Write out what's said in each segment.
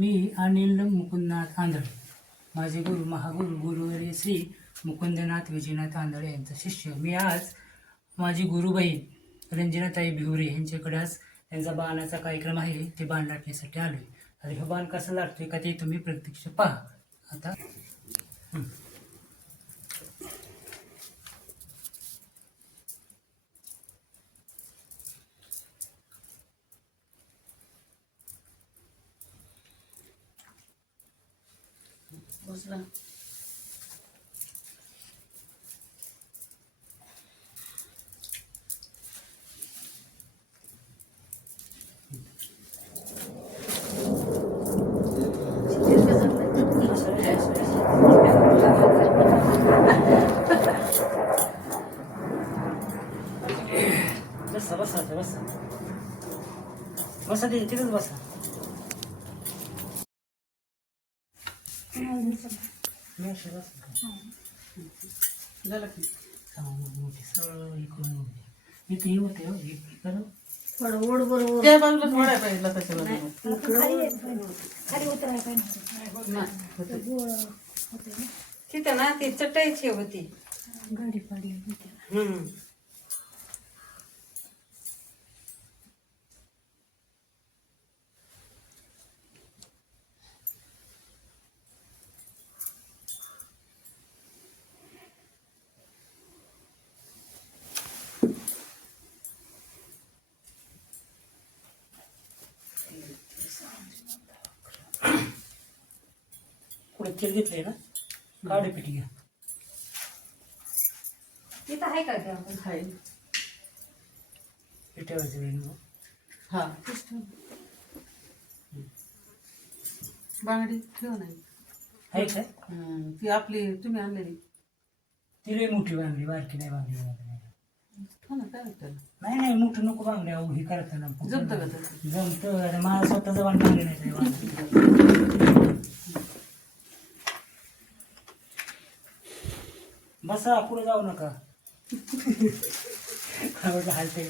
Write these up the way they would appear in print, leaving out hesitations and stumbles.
मी अनिल मुकुंदनाथ आंधळे, माझे गुरु महागुरु गुरुवर्य श्री मुकुंदनाथ विजयनाथ आंधळे यांचा शिष्य. मी आज माझी गुरुबहीण रंजनाताई भिवरे यांच्याकडे आज त्यांचा बाणाचा कार्यक्रम आहे, ते बाण लाटण्यासाठी आलो आहे. आणि हा बाण कसा लाटतोय का ते तुम्ही प्रत्यक्ष पहा. आता बसला. बसा बसा बसा बसा तिथेच बसा. झालं की मोठी सरळ इकडून इथे हे होते हो इकडं थोडं ओढ बरोबर त्या बाजूला थोड्या पाहिजे त्याच्यावर खाली उतरायला पाहिजे. तिथं ना ती चटाईची होती. गाडी पाडली होती. पुढे तेल घेतले ना, काढे पिठी घ्या. तिथं आहे का ते आपण? हाय. पिठ्यावरचे वेळ हा बांगडी ठेव नाही. आहे काय? ती आपली तुम्ही आणलेली ती लई मोठी बांगडी, बारकी नाही बांगडी. हो ना, काय होतं नाही नाही मोठं नको बांगडी. अहो हे करताना जमतं का तसं? जमतं. अरे मला स्वतःचं बांग बांगडी नाही बांगडी. बसा, पुढे जाऊ नका. हालते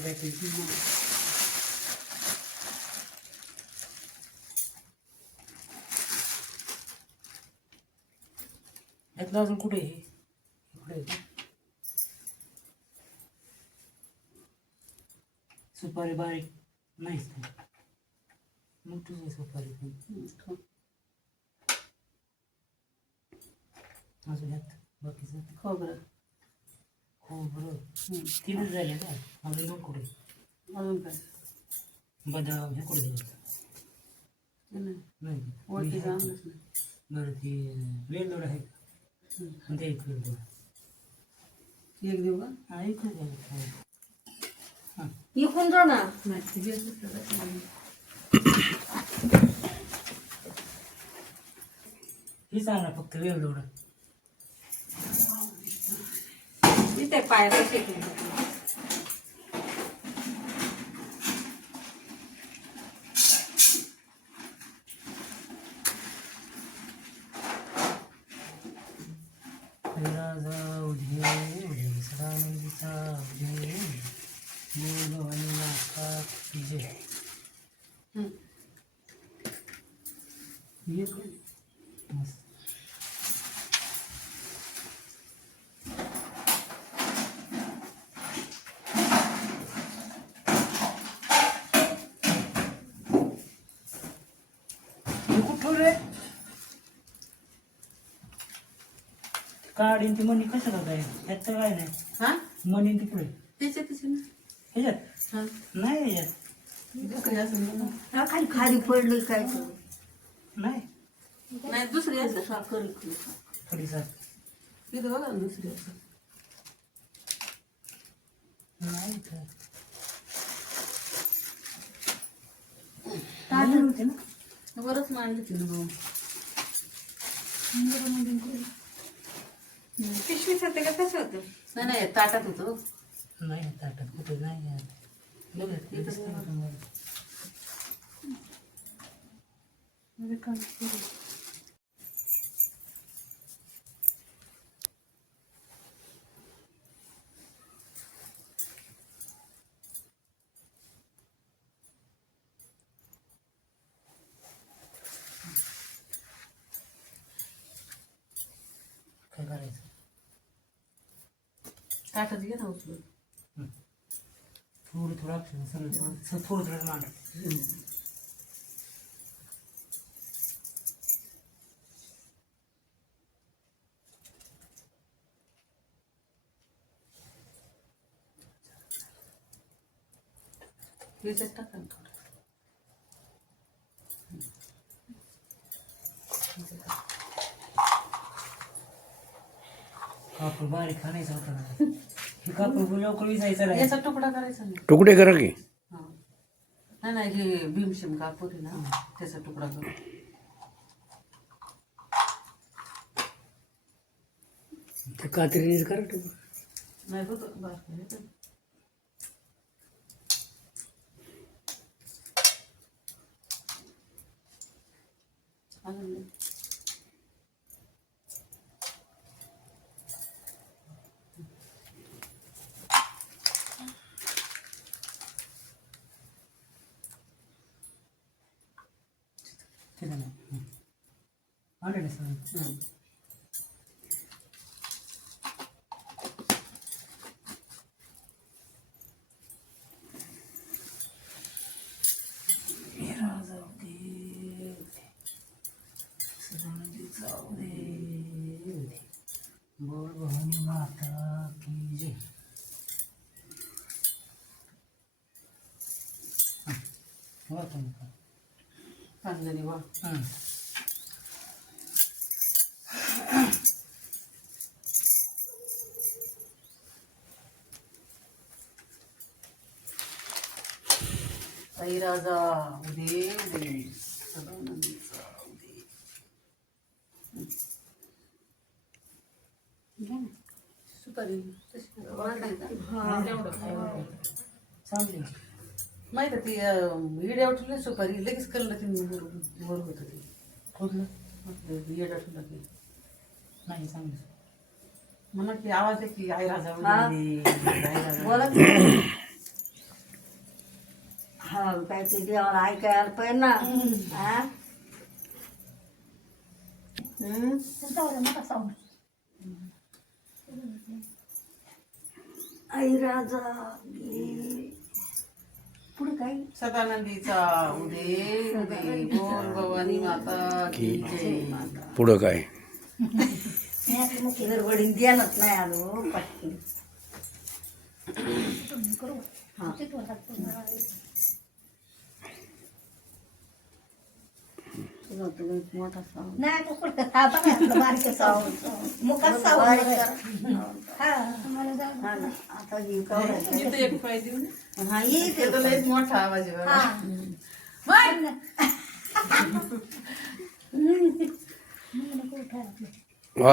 यातलं अजून कुठे आहे? इकडे आहे. सुपारी बारीक नाहीच मोठीच आहे सुपारी पण. अजून यात बाकीचं खोबरं खोबरं तीनच झाले ना, अजून दोन कुठे? अजून काय बदाम हे कुठे द्यायचं? नाही वरती जाऊनच नाही. बरं ते वेलदोड आहे का? ते एक वेलदोड एक देऊ का? हा एक द्यायचं. इकून जा ना. नाही ते घेतलं हेच आणा फक्त वेलदोड. तिथे पायाला शेकून जाऊ दे सदानंदीचा उदय भवानी माता विजय. मस्त. कुठं रे काढीन ती मनी कसं काय? यात तर काय नाही. हा मनी तिकडे त्याच्यात ह्याच्यात हा नाही, ह्याच्यात दुसरी असं हा, खाली खाली पडली काय तर. नाही. नाही दुसरी असं साखर थोडी सार तिथं बघा ना दुसरी असं नाही तर तांदूळ होते ना. बरंच मांडली ती ना. पिशवीच होते का कसं होतं? नाही नाही ताटात होतो. नाही ताटात कुठे नाही. ताटच घे ना उचलून. थोडं थोडं अक्षर सगळं थोडं थोडं थोडं मांड. याच्यात टाका ना थोडं. कापूर बारीक खाण्याचा होता ना. हे कापूर लवकर विजायचं नाही. याचा तुकडा करायचा नाही. तुकडे करा की हा. नाही नाही हे भीमशिम कापूर आहे ना त्याचा तुकडा करू. ते कात्रीने करा तू. नाही बघ बारकाई. आनंद. ठीक आहे ना. आणलं ना सगळं. बोल भवानी माता की जय. वा तुम्ही का? चांगलं वा. आई राजा उदे उदे सदानंदीचा उदे. सुपारी चांगली. माहिती ती येड्या उठली सुपारी लगेच कळलं ती वर होत ती कुठलं येड्या उठलं की नाही चांगली. म्हणा की आवाज आहे की आई राजा हा. उदे आई राजा बोला उदे. की. हा काय ते देवाला ऐकायला पाहिजे ना. हा आई राजा पुढे काय सदानंदीचा उदे उदे बोल भवानी माता की जय माता. पुढं काय गडबडीन ध्यानच नाही आलो पटकन. तुझा तुला एक मोठा साऊंड नाही तो कुठं हा बघा आपलं बारकं साऊंड मुखात साऊंड हा तुम्हाला जाऊ हा ना आता ही कवरायचं. इथं एक पाय देऊ ना. हा ये ते तर लयच मोठा आवाज आहे हा बघा.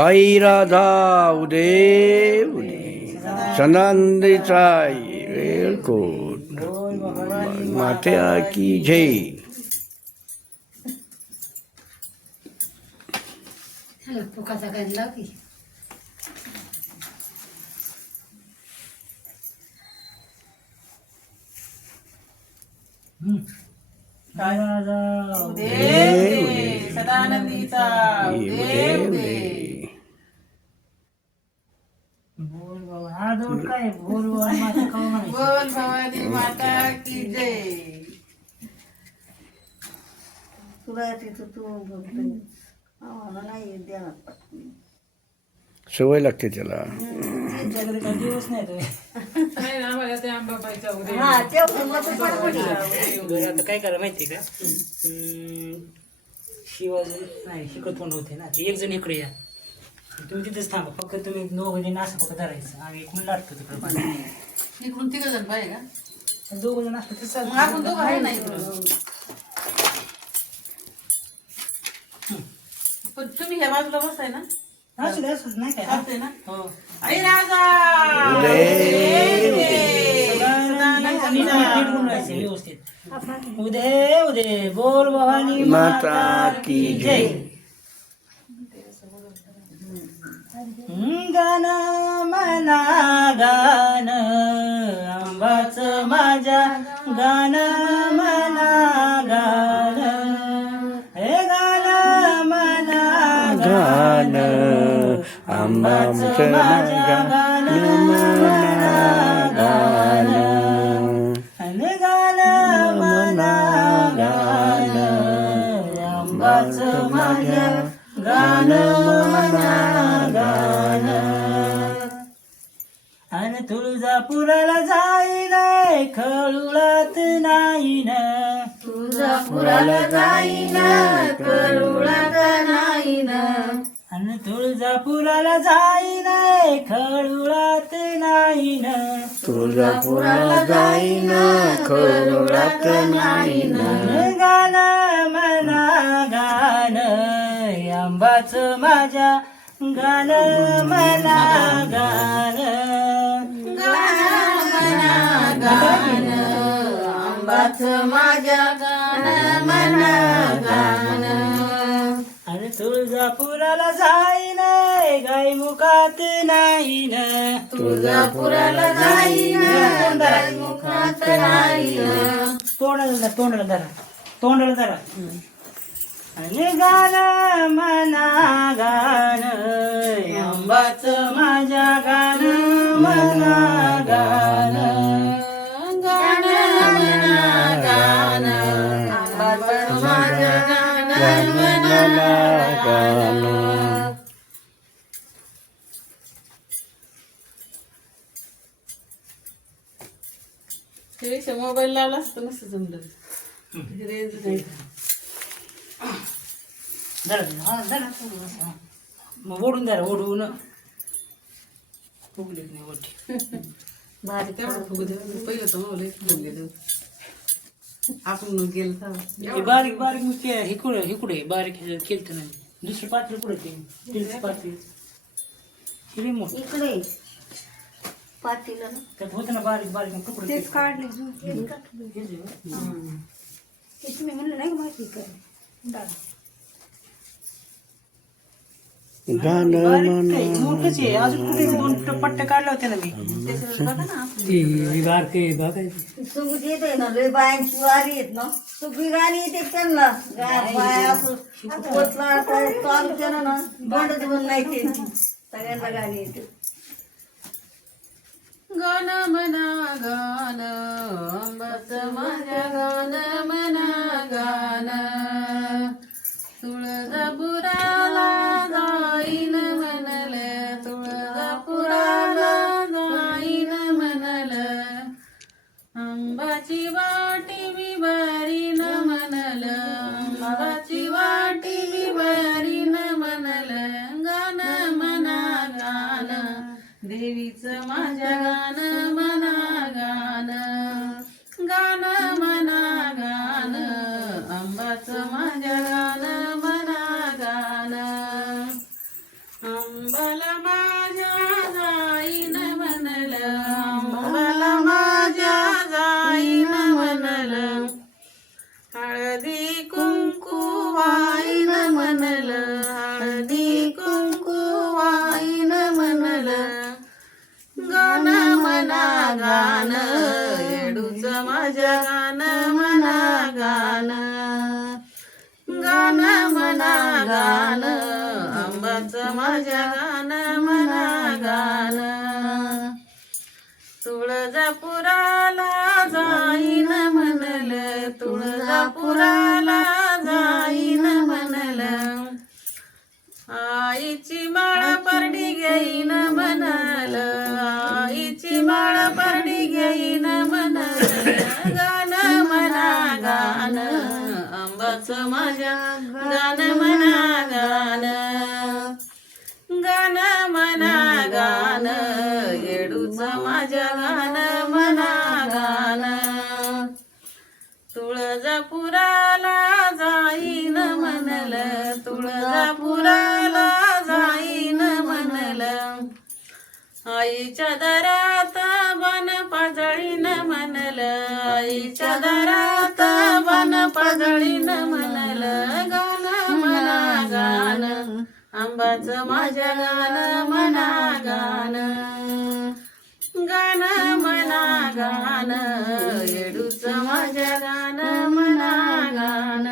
आई राधा उदे उदे सदानंदीचा वेळकोट माता की जय. फुकाचा काय लाव की काय राजा उदे उदे सदानंदीचा उदे उदे. बोल बाबा हा जोड काय बोल भवानी माता का म्हणायचं. बोल भवानी माता की जय. तुला तिथं तू बघतोय आम्हाला नाही ध्यानात पटकन. सवय लागते त्याला. तुमच्याकडे काही दिवस नाही तो. नाही ना आम्हाला ते आंबाबाईचा उदे. हा तेवढं नको पडपडी. बरं आता काय करा माहिती का. शिवाजी नाही शिकत होते ना ते एक जण इकडे या तुम्ही तिथेच थांबा. फक्त तुम्ही दोघं जण असं फक्त धरायचं आम्ही इकडून लाटतो तिकडे पाणी. इकडून तिघ जण पाहिजे का दोघं जण असलं तर मग चालतं. आपण दोघं आहे ना इकडून. पण तुम्ही ह्या बाजूला बसाय ना असू दे असू दे, नाही काय चालतंय ना. हो आई राजा उदे नीट करून राहायचं व्यवस्थित. उदे उदे बोल भवानी माता की जय. गाणं म्हणा गाणं आंबाच माझ्या गाणं म्हणा गाणं हे गाणं म्हणा गाणं आंबाचं माझ्या गाणं करुळात नाहीन तुळजापुराला जाईन करुळात नाहीन आणि तुळजापुराला जाईन खळुळात नाहीन तुळजापुराला जाईन खरुळात नाहीन गाण मना गाण आंबाच माझ्या गाण मना गाण आंबाच माझ्या गाण मना गाण आणि तुळजापुराला जाईन गाई मुखात नाहीन तुळजापुराला जाईन मुखात नाहीन तोंडाला धरा आणि गाण मना गाण आंबाच माझ्या गाण मना गाण गाण मना गाण आंबाच माझ्या गाण मना गाण त्यापेक्षा मोबाईल लावला असतं नसतं जमलं रेंज नाही. धरा मग ओढून धरा ओढून फुगले नाही ओढी तेवढं फुगू दे पहिलं तर मोबाईल फुगून गेलं आपण गेलं तर हे बारीक बारीक मग ते हिकुडे बारीक केलं नाही दुसरं पात्र कुठे ते तिळचं पात्र हिरे मोठ इकडे पाटीला ना त्यात होतं ना बारीक बारीक मग तुकडे तेच काढले हम्म. ते तुम्ही म्हणलं नाही का माहिती कर गाण मोठच आहे अजून कुठे दोन पट्ट्या काढल्या होत्या ना मी सुगीत येते ना लय बायांची वारी येत ना सुगी गाणी येते त्यांना बाया असं पोचला चालू केलं ना बंडच बंद नाही त्यांची सगळ्यांना गाणी येते गाण मना गाण आंबाच माझ्या गाण मना गाण तुळजापुराला जाईन म्हणले तुळजापुराला जाईन म्हणल आंबाची वाटी मी बारीन म्हणल आंबाची वाटी मी बारीन म्हणल गाण मना गाण देवीचं माझ्या गाण मना गाण गाण मना गाण आंबाचं माझ्या गाण मना गाण आंबाला माझ्या जाईन म्हणल आंबाला माझ्या जाईन म्हणल हळदी कुंकू वाईन म्हणल हळदी कुंकू वाईन म्हणल गाण मना गाण येडूच माझ्या गाण मना गाण गाण मना गाण आंबाचं माझ्या गाण मना गाण तुळजापुराला जाईन म्हणल तुळजापुराला जाईन म्हणल आईची माळ परडी घेईन म्हणाल आईची माळ परडी घेईन म्हणाल गाण मना गाण आंबाच माझ्या गाण मना गाण गाण मना गाण येडूच माझ्या गाण मना गाण तुळजापुराला जाईन म्हणल तुळजापुराला जाईन म्हणल आईच्या दरात बन पाजळीन म्हणल आईच्या दरात बन पाजळीन म्हणल गाण मना गाण आंबाचं माझ्या गाण मना गाण गाण मना गाण येडूच माझ्या गाण मना गाण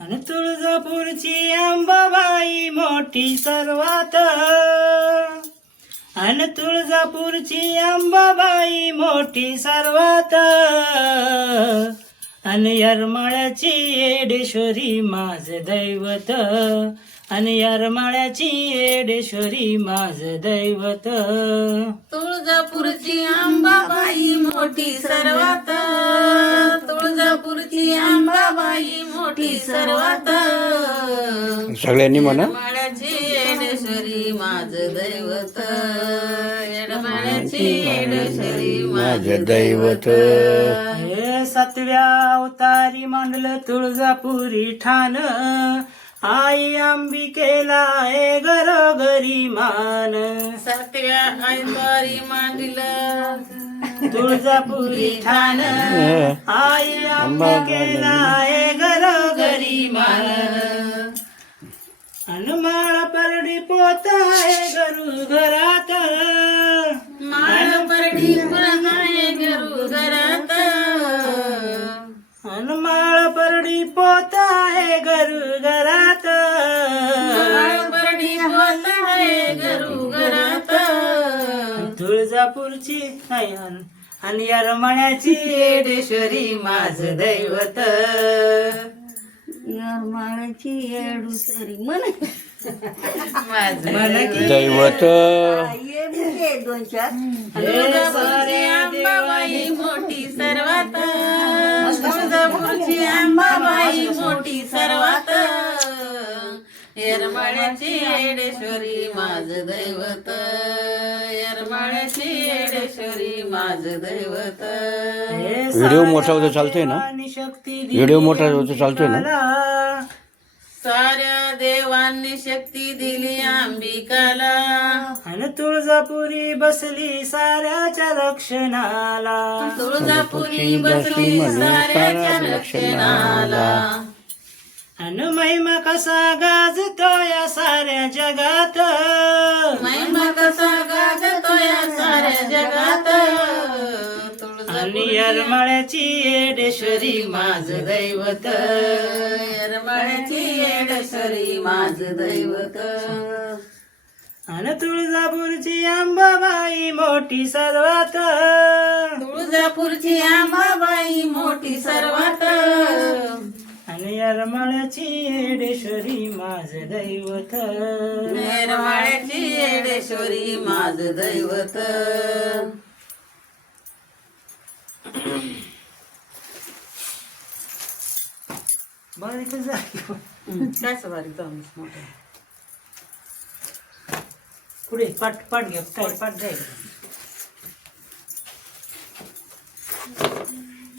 आणि तुळजापूरची अंबाबाई मोठी सर्वात आणि तुळजापूरची अंबाबाई मोठी सर्वात आणि येरमाळ्याची येडेश्वरी माझ दैवत, आणि येरमाळ्याची येडेश्वरी माझ दैवत. तुळजापूरची अंबाबाई मोठी सर्वात, तुळजापूरची अंबाबाई मोठी सर्वात. सगळ्यांनी म्हणा. येडमाळ्याची येडेश्वरी माझ दैवत, येडमाळ्याची येडेश्वरी माझ दैवत. हे 7व्या अवतारी मांडलं तुळजापुरी ठाण, आई अंबिकेला हे घरोघरी मान. 7व्या अवतारी मांडलं तुळजापुरी ठाण, आई अंबिकेला हे घरोघरी मान. अनुमाळ परडी पोत आहे घरू घरात, माळ परडी पुराणे घरू घरात. अनुमाळ परडी पोत आहे घरू घरात. माळ परडी पोत आहे घरू घरात. तुळजापूरची आणि येरमाळ्याची येडेश्वरी माझ दैवत. येरमाळ्याची येडूसरी म्हण दैवत. ये म्हणजे 2-4 तुळजापूरची अंबाबाई मोठी सर्वात, तुळजापूरची अंबाबाई मोठी सर्वात. येरमाळ्याची येडेश्वरी माझ दैवत, येरमाळ्याची येडेश्वरी माझ दैवत. व्हिडिओ मोठा होता चालतोय ना? व्हिडिओ मोठा होता चालतोय ना? साऱ्या देवांनी शक्ती दिली अंबिकाला, आणि तुळजापुरी बसली साऱ्याच्या रक्षणाला. तुळजापुरी बसली साऱ्याच्या रक्षणाला. आणि महिमा कसा गाजतो या साऱ्या जगात, महिमा कसा गाजतो या साऱ्या जगात. आणि येरमाळ्याची येडेश्वरी माझ दैवत. येरमाळ्याची येडेश्वरी माझ दैवत. आणि तुळजापूरची अंबाबाई मोठी सर्वात, तुळजापूरची अंबाबाई मोठी सर्वात. आणि येरमाळ्याची येडेश्वरी माझ दैवत. येरमाळ्याची येडेश्वरी माझ दैवत. बारीक झाली. काय सवारी जाऊन मोठं. पुढे पाठ पाठ घ्या, काय पाठ द्या.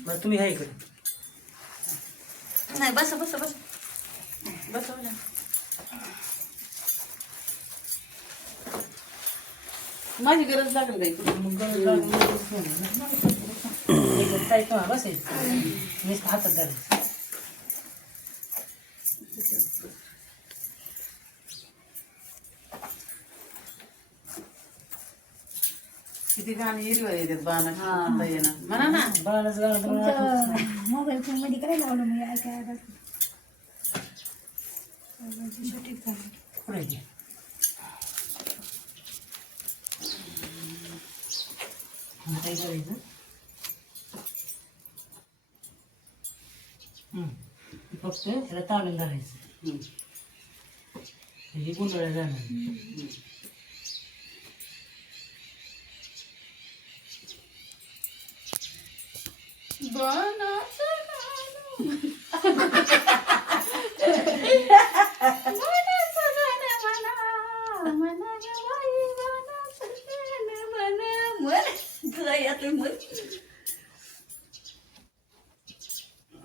बरं तुम्ही ह्या इकडे. नाही बस बस बस बस. माझी गरज लागेल बाई. मग गरज लागली तर बसायचं. काय तुम्हाला बसायचं नुसतं हातात धरायचं. किती गाणी हिरवं येतात बाणा म्हणा ना. बाळच गाणं तुम्हाला आठवत नाही. मोबाईल फोन मध्ये काय लावलं मी ऐकायला. पुढे घ्या. आता काय करायचं, फक्त ह्याला ताणून धरायचं. हे गुंडाळ्या जाणार.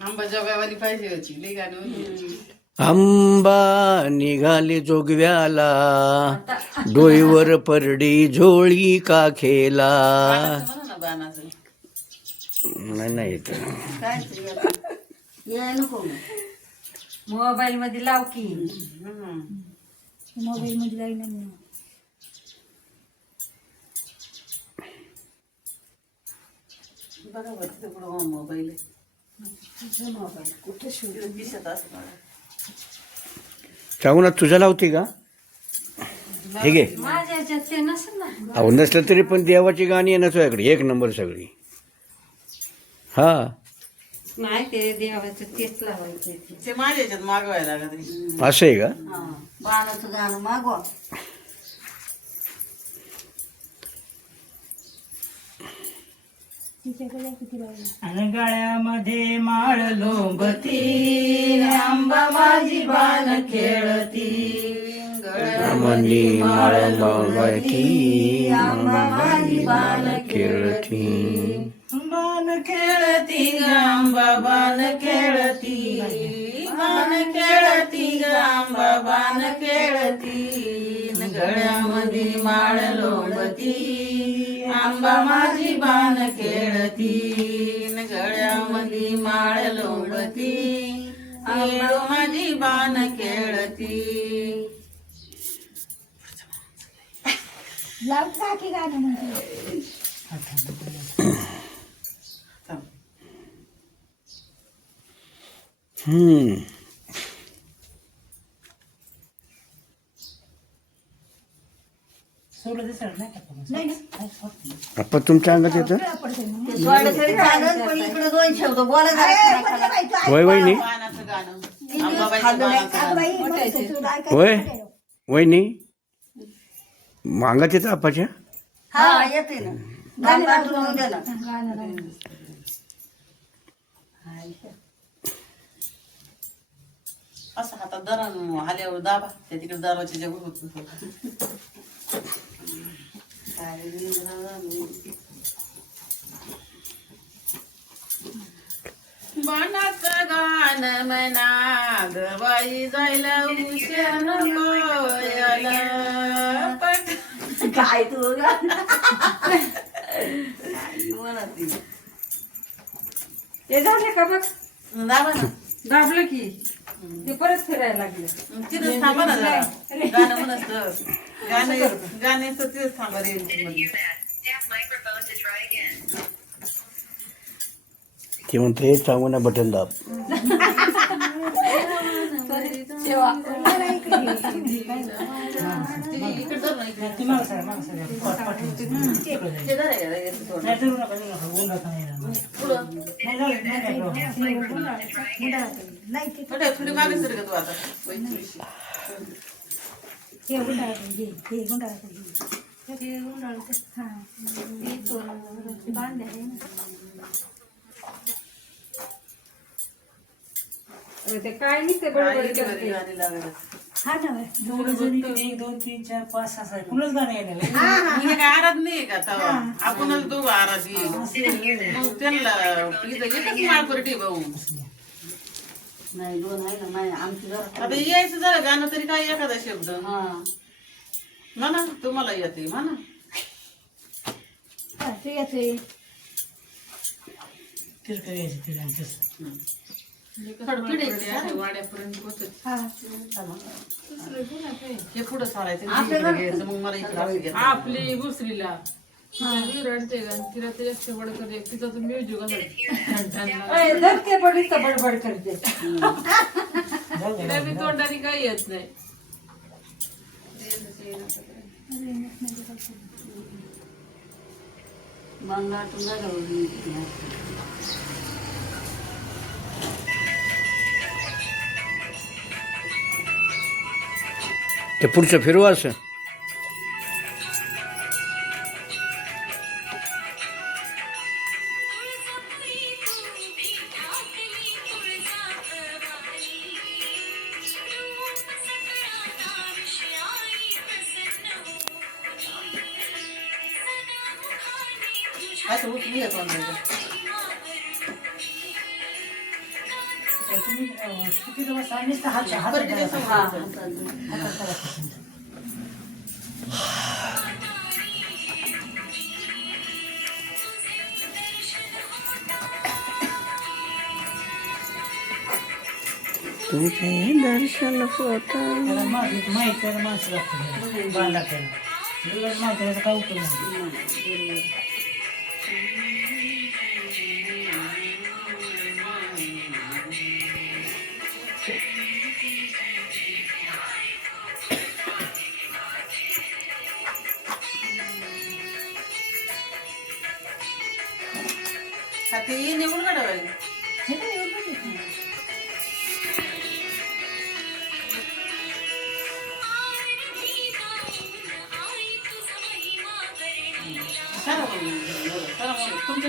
आंबा जोगावाली पाहिजे होती लई गाणं होती. आंबा निघाले जोगव्याला, डोईवर परडी झोळी काखेला. म्हणा ना बाणाचं. नाही नाही येत. काय याय नको मोबाईल मध्ये लाव की. मोबाईल मध्ये जाईना म्हणून. बरोबर तिथं पुढं मोबाईल आहे. मोबाईल कुठे शोधून दिसत असं. सांगू ना तुझ्या लावते का? हे घे. माझ्या ह्याच्यात ते नसेल ना. अहो नसलं तरी पण देवाची गाणी आहे ना तुझ्याकडे एक नंबर सगळी. हा नाही ते देवाचं तेच लावायचं ते माझ्या याच्यात मागवायला लागत आहे. असं आहे का? हा बाणाचं गाणं मागवा. तिच्याकडे किती लागली आणि गळ्यामध्ये माळ लोंबती आंबा माझी बाण खेळती मनी माळ बाळती आंबा माझी बाण खेळती. बाण खेळती गांबा बाण खेळती बाण खेळती गांबा बाण खेळती गळ्यामध्ये माळ लोंबती आंबा माझी बाण खेळती गळ्यामध्ये माळ लोंबती आंबा माझी बाण खेळती. लावून का की गाणं म्हणते सोडलं दिसणार नाही का तुम्हाला? नाही ना आपण तुमच्या अंगात येतं? कळा पडते मग. ते सोडलं तरी चालेल, पण इकडे 2 शब्द बोला जरा. अरे, पण ते बाई, तू ऐक वय वहिनी बाणाचं गाणं अंबाबाईचं बाणाचं अगं गाणं. बाई, म्हणते तू ऐकायचं होय नाही. वहिनी अंगात येतं आपाच्या? हा येते ना. गाणं वाजून होऊ दे ना. गाणं लावून. असं हातात दरा आल्यावर दाबा त्या तिकडे दाबाच्या जवळ होत बाणाचं गाणं म्हणा गवाई जायला उशन कोयाला पट काय तू म्हणती ते झाले का बघ दाबा ना दाबलं की ते परत फिरायला लागले तिथंच थांबा ना जरा गाणं म्हणत गाण्याचं तिथंच थांबा रे ते म्हणते सांगू ना बटन दाब. इकडे धर ना इकडे ती मागं सरा, मागं सरा. पाठवून. तिकडं जाईल. ते धर आहे का? याचं थोडं. नाही धरू नका, धरू नका. गोंधळाचा नाही येणार. पुढं नाही, जाऊ दे, नाही काय प्रॉब्लेम. नाही ते थोडी मागे सर का तू आता थोडीशी. हे गुंडाळाचं घे, हे गुंडाळाचं घे. हे गुंडाळाचं, हा. हे तो बांधले आहे ना. ते काय नाही ते काय बरोबर इथे बरी करते गाणी लागत. हा ना बाई. दोन जणी 1 2 3 4 5 6 7 कुणाच गाणं येणार म्हणजे काय आराध नाही का तवा आपणच दोघं आराध येईल मग त्यांना इथं एकच माळपरटी भाऊ नाही 2 आहे ना. नाही आमची जरा आता यायचं झालं गाणं तरी काय एखादा शब्द हा म्हणा तुम्हाला येते म्हणा हा, ते येते. तिरकं यायचं तिला आणि तसं. थोडं फिरायचं वाड्यापर्यंत पोहोचत हा. हे पुढं चालायचं आणि इकडं घ्यायचं मग मला इकडं असं घ्यायचं. आपली बुसरीला तिला रडते का तिला ते जास्त बडकर तिचा तो म्युझिक धरते बडीच बडबड करते जाऊ दे, तिला बी तोंडाने काही येत नाही बंगाटून झालं. ते पुढचं फिरवा असं. असं उचलून घ्या तोंडाचं. तुम्ही किती दिवस आणि नुसतं हात परत ते समोर हा उचल. तुझे दर्शन होतं. त्याला माहिती त्याला माणसं लागतं बांधा त्याला दिवस माहिती त्याचा काय उपयोग नाही. आता हे निघून काढावं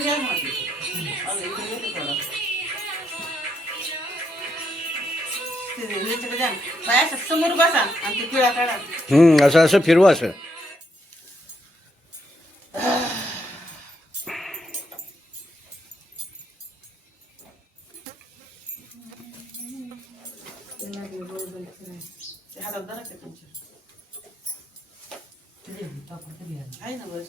घ्या मग ते. अगं, इकडे येते थोडं. ते ह्याच्याकडे द्या ना. बाई, असं समोर बसा आणि ते पिळा काढा. असं असं फिरवा असं. ते हातात धरा ते तुमच्या. आहे ना बस.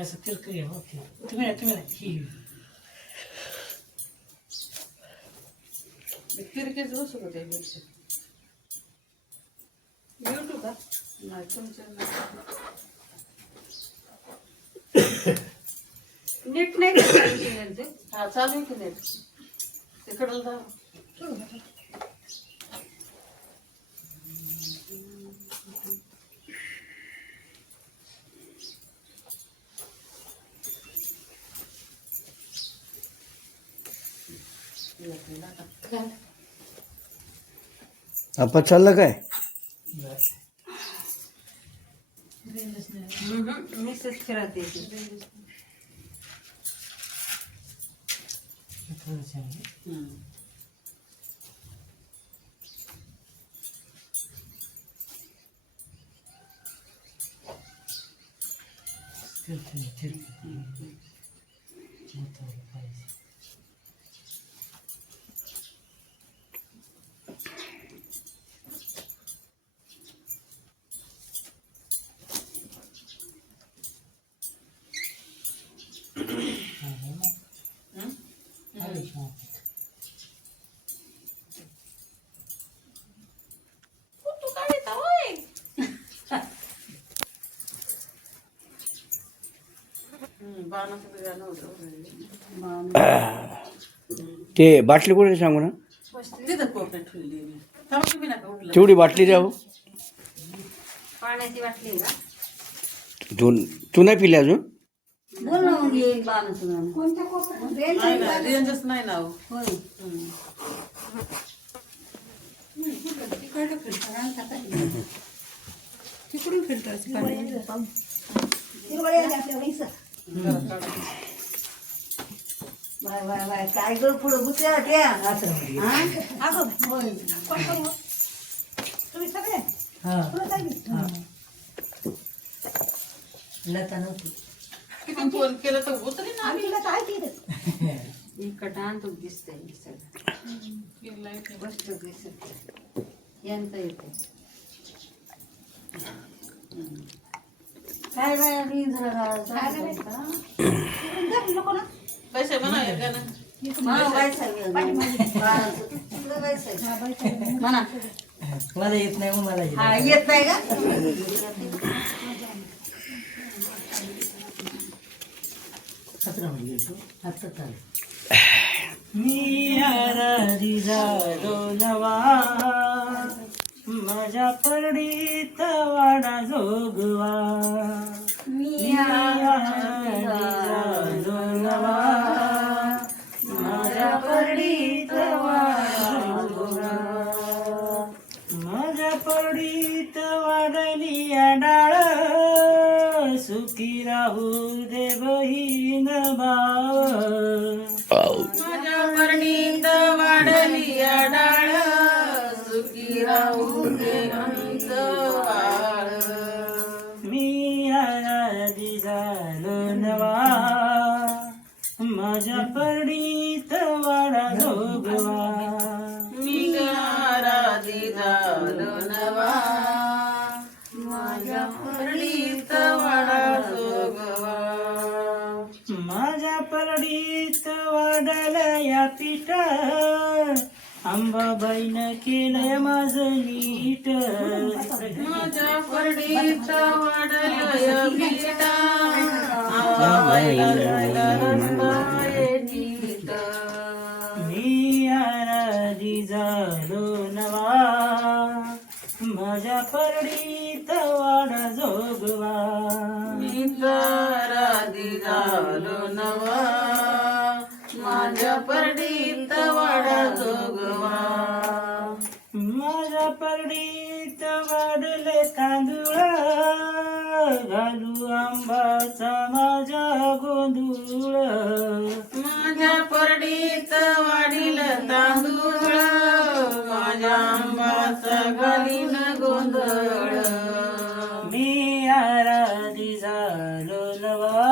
असं तिरकं घ्या. ओके, तुम्ही ही तिरकेच बसू का ते YouTube का? नाही तुमच्या नीट नाही का चालू केलं ते? हा चालू आहे की नाही ते कडल जा. आपण चाललं काय? मीच फिरत येते. थोडंसं आहे. तिरकं. मोठं पाहिजे. बाणाचं गाणं होतं. ते बाटली कुठे सांगू ना. तिथं कोपऱ्यात ठेवली मी. थांबा तुम्ही नका उठलं. तेवढी बाटली द्या हो. पाण्याची वाटली का? तू नाही पिली अजून? बोल ना मग येईल बाणाचं गाणं. कोणत्या कोपऱ्यात? नाही ना, रेंजच नाही ना हो. होय. तिकडं फिल्टर आणता का? तिकडून फिल्टरचं पाणी. बाय बाय बाय काय ग पुढं गुत्या त्या अगं होय. कोण कोण हो? तुम्ही सगळे? तुला सांगितलं? लता नव्हती. किती फोन केलं तर उचली ना. आमच्याला काय केलं? इकडं आणतो दिसतंय सगळं. बसतो दिसत यांचं येते. काय बाय मी नको ना. पैसे म्हणा हे गाणं. म्हणा मला येत नाही, मग मला येत हा येत नाही का? कचरा म्हणजे आता चालेल. मी आराधी झालो नवा, माझ्या परडीत वाडा जोगवा. मी आराधी झालो नवा, माझ्या परडीत वाडा जोगवा. माझ्या परडीत वाढली डाळ, सुखी राहू दे बहीण भाव. माझ्या परडीत वाढली डाळ, सुखी राहू दे अंत वाळ. मी आराधी झालो नवा, माझ्या परडीत वाडा जोगवा. मी आराधी झालो नवा, माझ्या परडीत वाडा जोगवा. माझ्या परडीत वाढायला या पीठ, अंबाबाईनं केलंय माझं नीट. माझ्या परडीत वाढलंय पिता, आंबाबाईला जायला रस्ता आहे नीट. मी आराधी झालो नवा, माझ्या परडीत वाडा जोगवा. मी आराधी झालो नवा, माझ्या परडीत वाडा जोगवा. माझ्या परडीत वाढले तांदूळ, घालू आंबाचा माझ्या गोंधूळ माझ्या परडीत वाढील तांदूळ माझ्या आंबाचा घालीन गोंधळ मी आराधी झालो नवा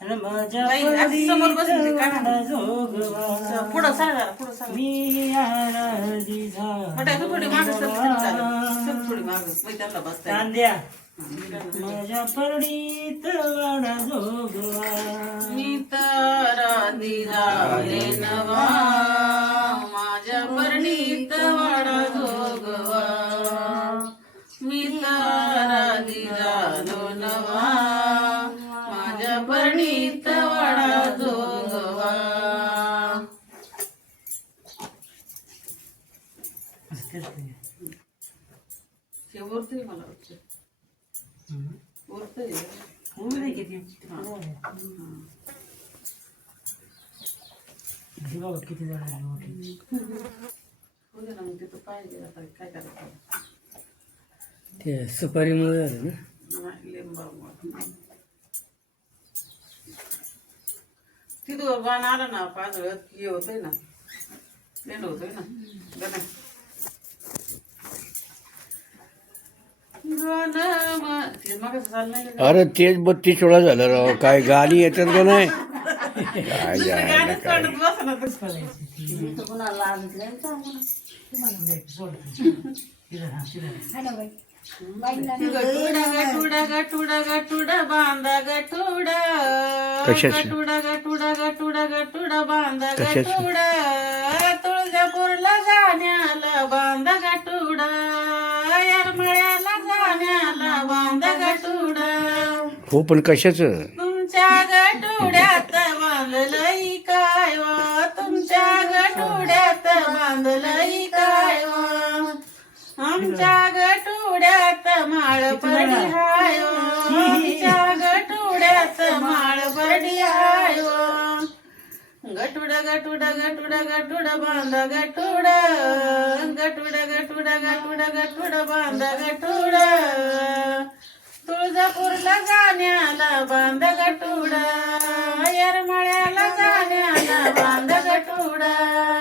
आणि माझ्या बाई, असं समोर बसून ते काय म्हणा? जोगवा पुढं सांगा पुढं सांगा मी आराधी बटा तू थोडी मागं सर थोडी मागं बाई, त्यांना बसता येईल. तांद्या माझ्या परडीत वाडा जोगवा मी तर आधी झाले नवा माझ्या परडीत वाडा जोगवा मी तर आधी झालो नवा माझ्या परडीत वाडा जोगवा हे वरतोय मला वरतोय किती किती जण आहे मोठी होऊ दे ना मग तिथं पाहिजे आता काय करायचं ते सुपारीमुळे झालं ना नाही, लिंबामुळं. तिथं बाण आलं ना पाजळत हे होतंय ना लेंड होतोय ना गण मग चाललंय अरे तेच 32 वेळा झालं राव काय गाणी येतात का नाही काय जायला गाणीच काय काढत बस ना तू. मी तर कुणाला लागत नाही चांगलं. गटुडा गटुडा गटुडा बांधा गटुडा कशाचं? गटुडा गटुडा गटुडा गटुडा बांधा कशाचं? गटुडा तुळजापूरला जाण्याला बांधा गटुडा येरमळ्याला जाण्याला बांधा गटुडा हो पण कशाचं तुमच्या गटुड्यात बांधलंय काय वा तुमच्या गटुड्यात बांधलंय काय वा आमच्या गटुड्यात माळ परडी हाय वा आमच्या गटुड्यात माळ परडी हाय वा गटुडा गटुडा गटुडा गटुडा बांधा गटुडा गटुडा गटुडा गटुडा गटुडा बांधा गटुडा तुळजापूरला जाण्याला बांधा गटुडा येरमळ्याला जाण्याला बांधा गटुडा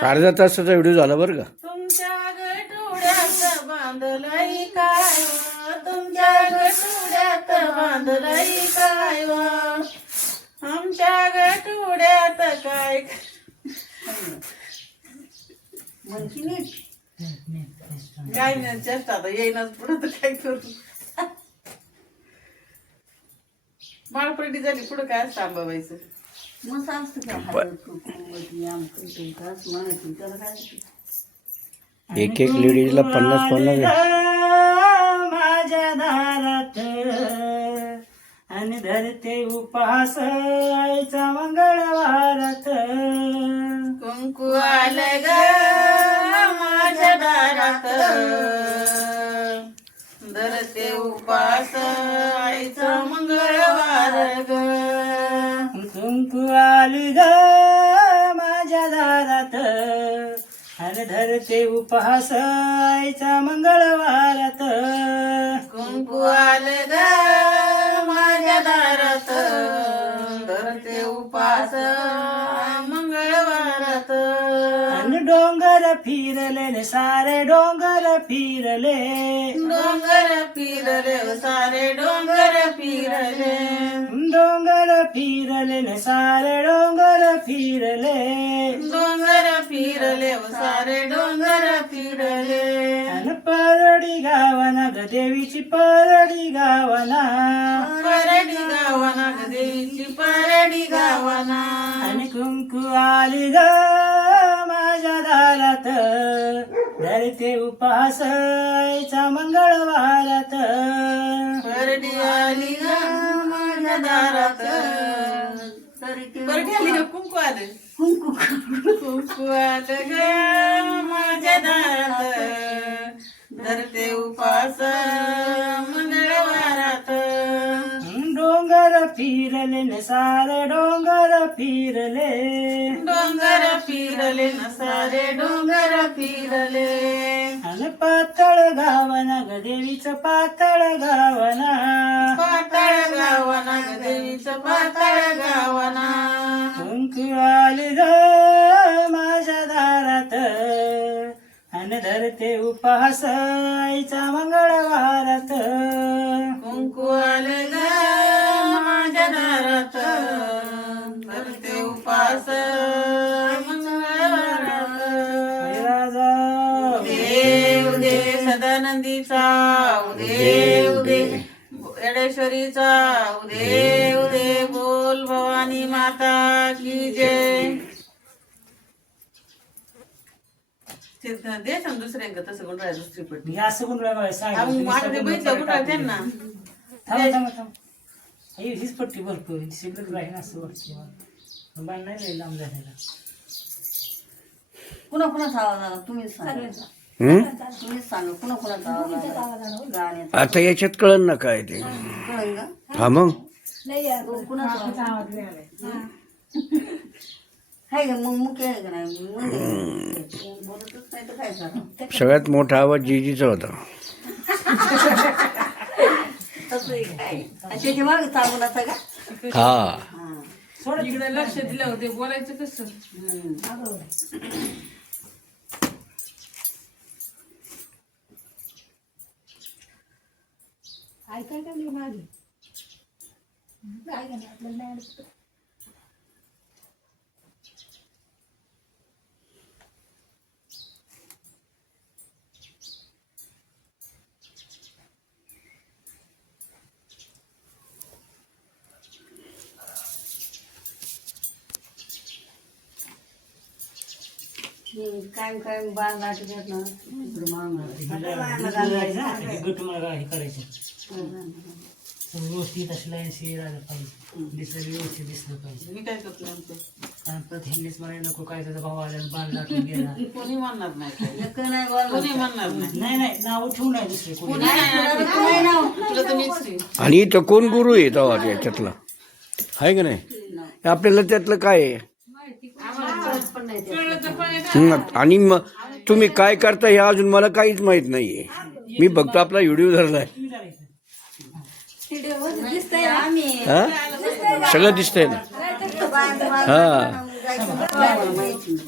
अर्धा तासाचा व्हिडिओ झाला बरं का तुमच्या गटुड्यात बांधलंय काय वा तुमच्या गटुड्यात बांधलंय काय वा आमच्या गटुड्यात काय म्हणशी नीट. काय नाही चेष्टा आता येईनच पुढं तर काय करू माळपरडी झाली पुढं काय असतं आंबाबाईचं मग सांगतो का हळद कुंकू आमचं तुमकाच म्हणायची त्याला काय एक एक लेडीजला 50 माझ्या दारात आणि धरते उपास आईचा मंगळवारात कुंकू आलं ग माझ्या दारात धरते उपास आईचा मंगळवार ग कुंकू आली ग माझ्या दारात आणि धरते उपहास आईचा मंगळवारात कुंकू आलं ग माझ्या दारात धरते उपास मंगळवारात आणि डोंगर फिरले न सारे डोंगर फिरले डोंगर फिरले सारे डोंगर फिरले डोंगर फिरले न सारे डोंगर फिरले डोंगर फिरले सारे डोंगर फिरले आणि परडी गावाना ग देवीची परडी गावाना परडी गावाना ग देवीची परडी गावाना आणि कुंकू आली ग माझ्या दारात धरते उपास आईचा मंगळवारात परडी आली ग माझ्या दारात परडी आली ग कुंकू आले कुंकू आलं ग माझ्या दारात धरते उपास मंगळवारात डोंगर फिरले न सारे डोंगर फिरले डोंगर फिरले न सारे डोंगर फिरले आणि पातळ गावना ग देवीचं पातळ गावना पाताळ गावना ग देवीचं पाताळ गावना कुंकू आले ग माझ्या दारात आणि धरते उपास आईचा मंगळवारात कुंकू आले ग माझ्या दारात करते उपास मंगळवारात राजा देव दे सदानंदीचा देव दे येडेश्वरीचा देव दे बोल भवानी माता की जय दे सांग दुसऱ्यांका तसं कोण राहिलं दुसरी पट्टी मी असं कोण माझ्या ते बघितलं कुठं त्यांना हीच पट्टी भरपूर शिल्लक राहील असं वाटतं मला नाही लई लांब झालेला कुणा कुणाचा आवाज आला तुम्हीच सांगा हं? तुम्हीच सांगा कुणा कुणाचा आवाज आला गाण्यात आता याच्यात कळन ना काय ते कळलं का हा मग कुणाचा आवाज आहे का मग मुख्य आहे का नाही बोलतच नाही तर काय करा सगळ्यात मोठा आवाज जीजीचा होता. तसं काय त्याच्या मागे चांगलाचा का हा हा इकडे लक्ष दिलं होते बोलायचं कसं ऐकाय का नाही मागे काय नाही आपल्याला नाही अडचण. काय काय बांध लाटत येत ना इकडे गट मला हे करायचं व्यवस्थित अशी लाईनशी राहिलं पाहिजे दिसलं व्यवस्थित दिसलं पाहिजे मी काय करतो म्हणते कारण परत ह्यांनीच म्हणायला नको काय त्याचा भाव आला बांध लाटून गेला कोणी म्हणणार नाही काय. नाही बोल कोणी म्हणणार नाही नाही नाही नाव ठेवू नाही दुसरे कोणी कोणी नाही तुला तर मीच आहे. आणि इथं कोण गुरु आहे तेव्हा याच्यातला आहे का नाही आपल्याला त्यातलं काय आहे? कळलं तर पाहिजे हं, आणि मग तुम्ही काय करता हे अजून मला काहीच माहित नाहीये. मी फक्त आपला व्हिडिओ धरलाय. आम्ही हा सगळं दिसतंय ना. हा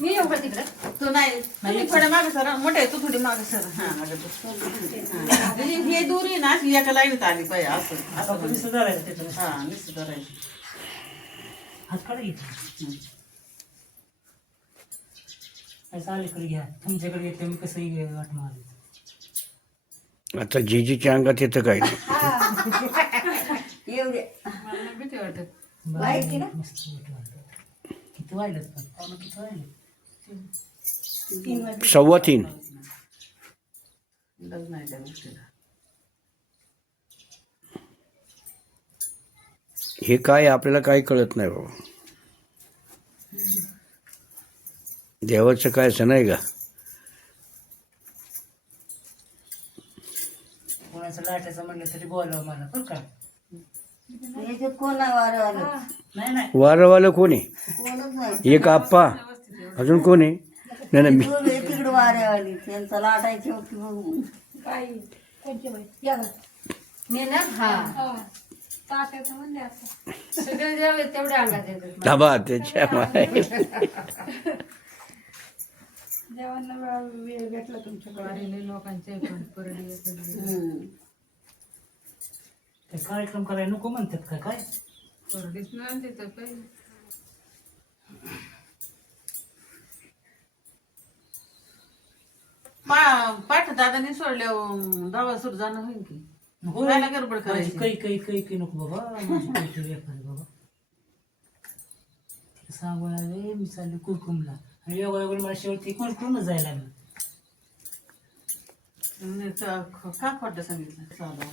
मी येऊ का तिकडं तू नाही तुम्ही थोडे मागे सर मोठे तू थोडी मागे सर हा हे दुरी ना अशी एका लाईनीत आली पाहिजे असं असं आपण म्हणजे. सुधारायचं त्याचं हा निश्चित करायचं हात काढा घेतला असं अलीकडे घ्या तुमच्याकडे येते मी कसंही वाट मारली आता जीजीच्या अंगात येतं काय नाही. येऊ दे मला भीती वाटत माहिती ना? मस्त वाटतं. किती वाढलं पण पाहुणं किती वाढलं 3:15 लग्न आहे त्या गोष्टीला हे काय आपल्याला काही कळत नाही बाबा. देवाचं काय असं नाही का. कोणाचं लाटायचं म्हणलं तरी बोलावं मला बरं का याच्यात कोण नाही वारं आलं नाही नाही वारंवालं कोण आहे. कोणच नाही एक आप्पा अजून कोण आहे. नाही नाही मी तिकडे वारे आली त्यांचा लाटायची होती बघून काय त्यांचे बाई या बघ. मी ना हा हा. तात्याचं म्हणले आता सगळे जेवढे तेवढे अंगात येतात धाबा त्याच्या जेवणाला वेळ भेटला तुमच्याकडे वारीले लोकांचे पण परडी येतात. ते कार्यक्रम करायला नको म्हणतात का काय परडीच नाही तिथं काही पाठ दादाने सोडल्यावर दवा सुरू जाणं होईल की नको खायला गडबड माझी करायची काही नको बाबा माझी काही व्यापार बाबा तिला सांगून आले मी चालले कुरकुमला आणि वेगळं मला शेवटी कुरकुमच जायला लागलं का खोटं सांगितलं चालू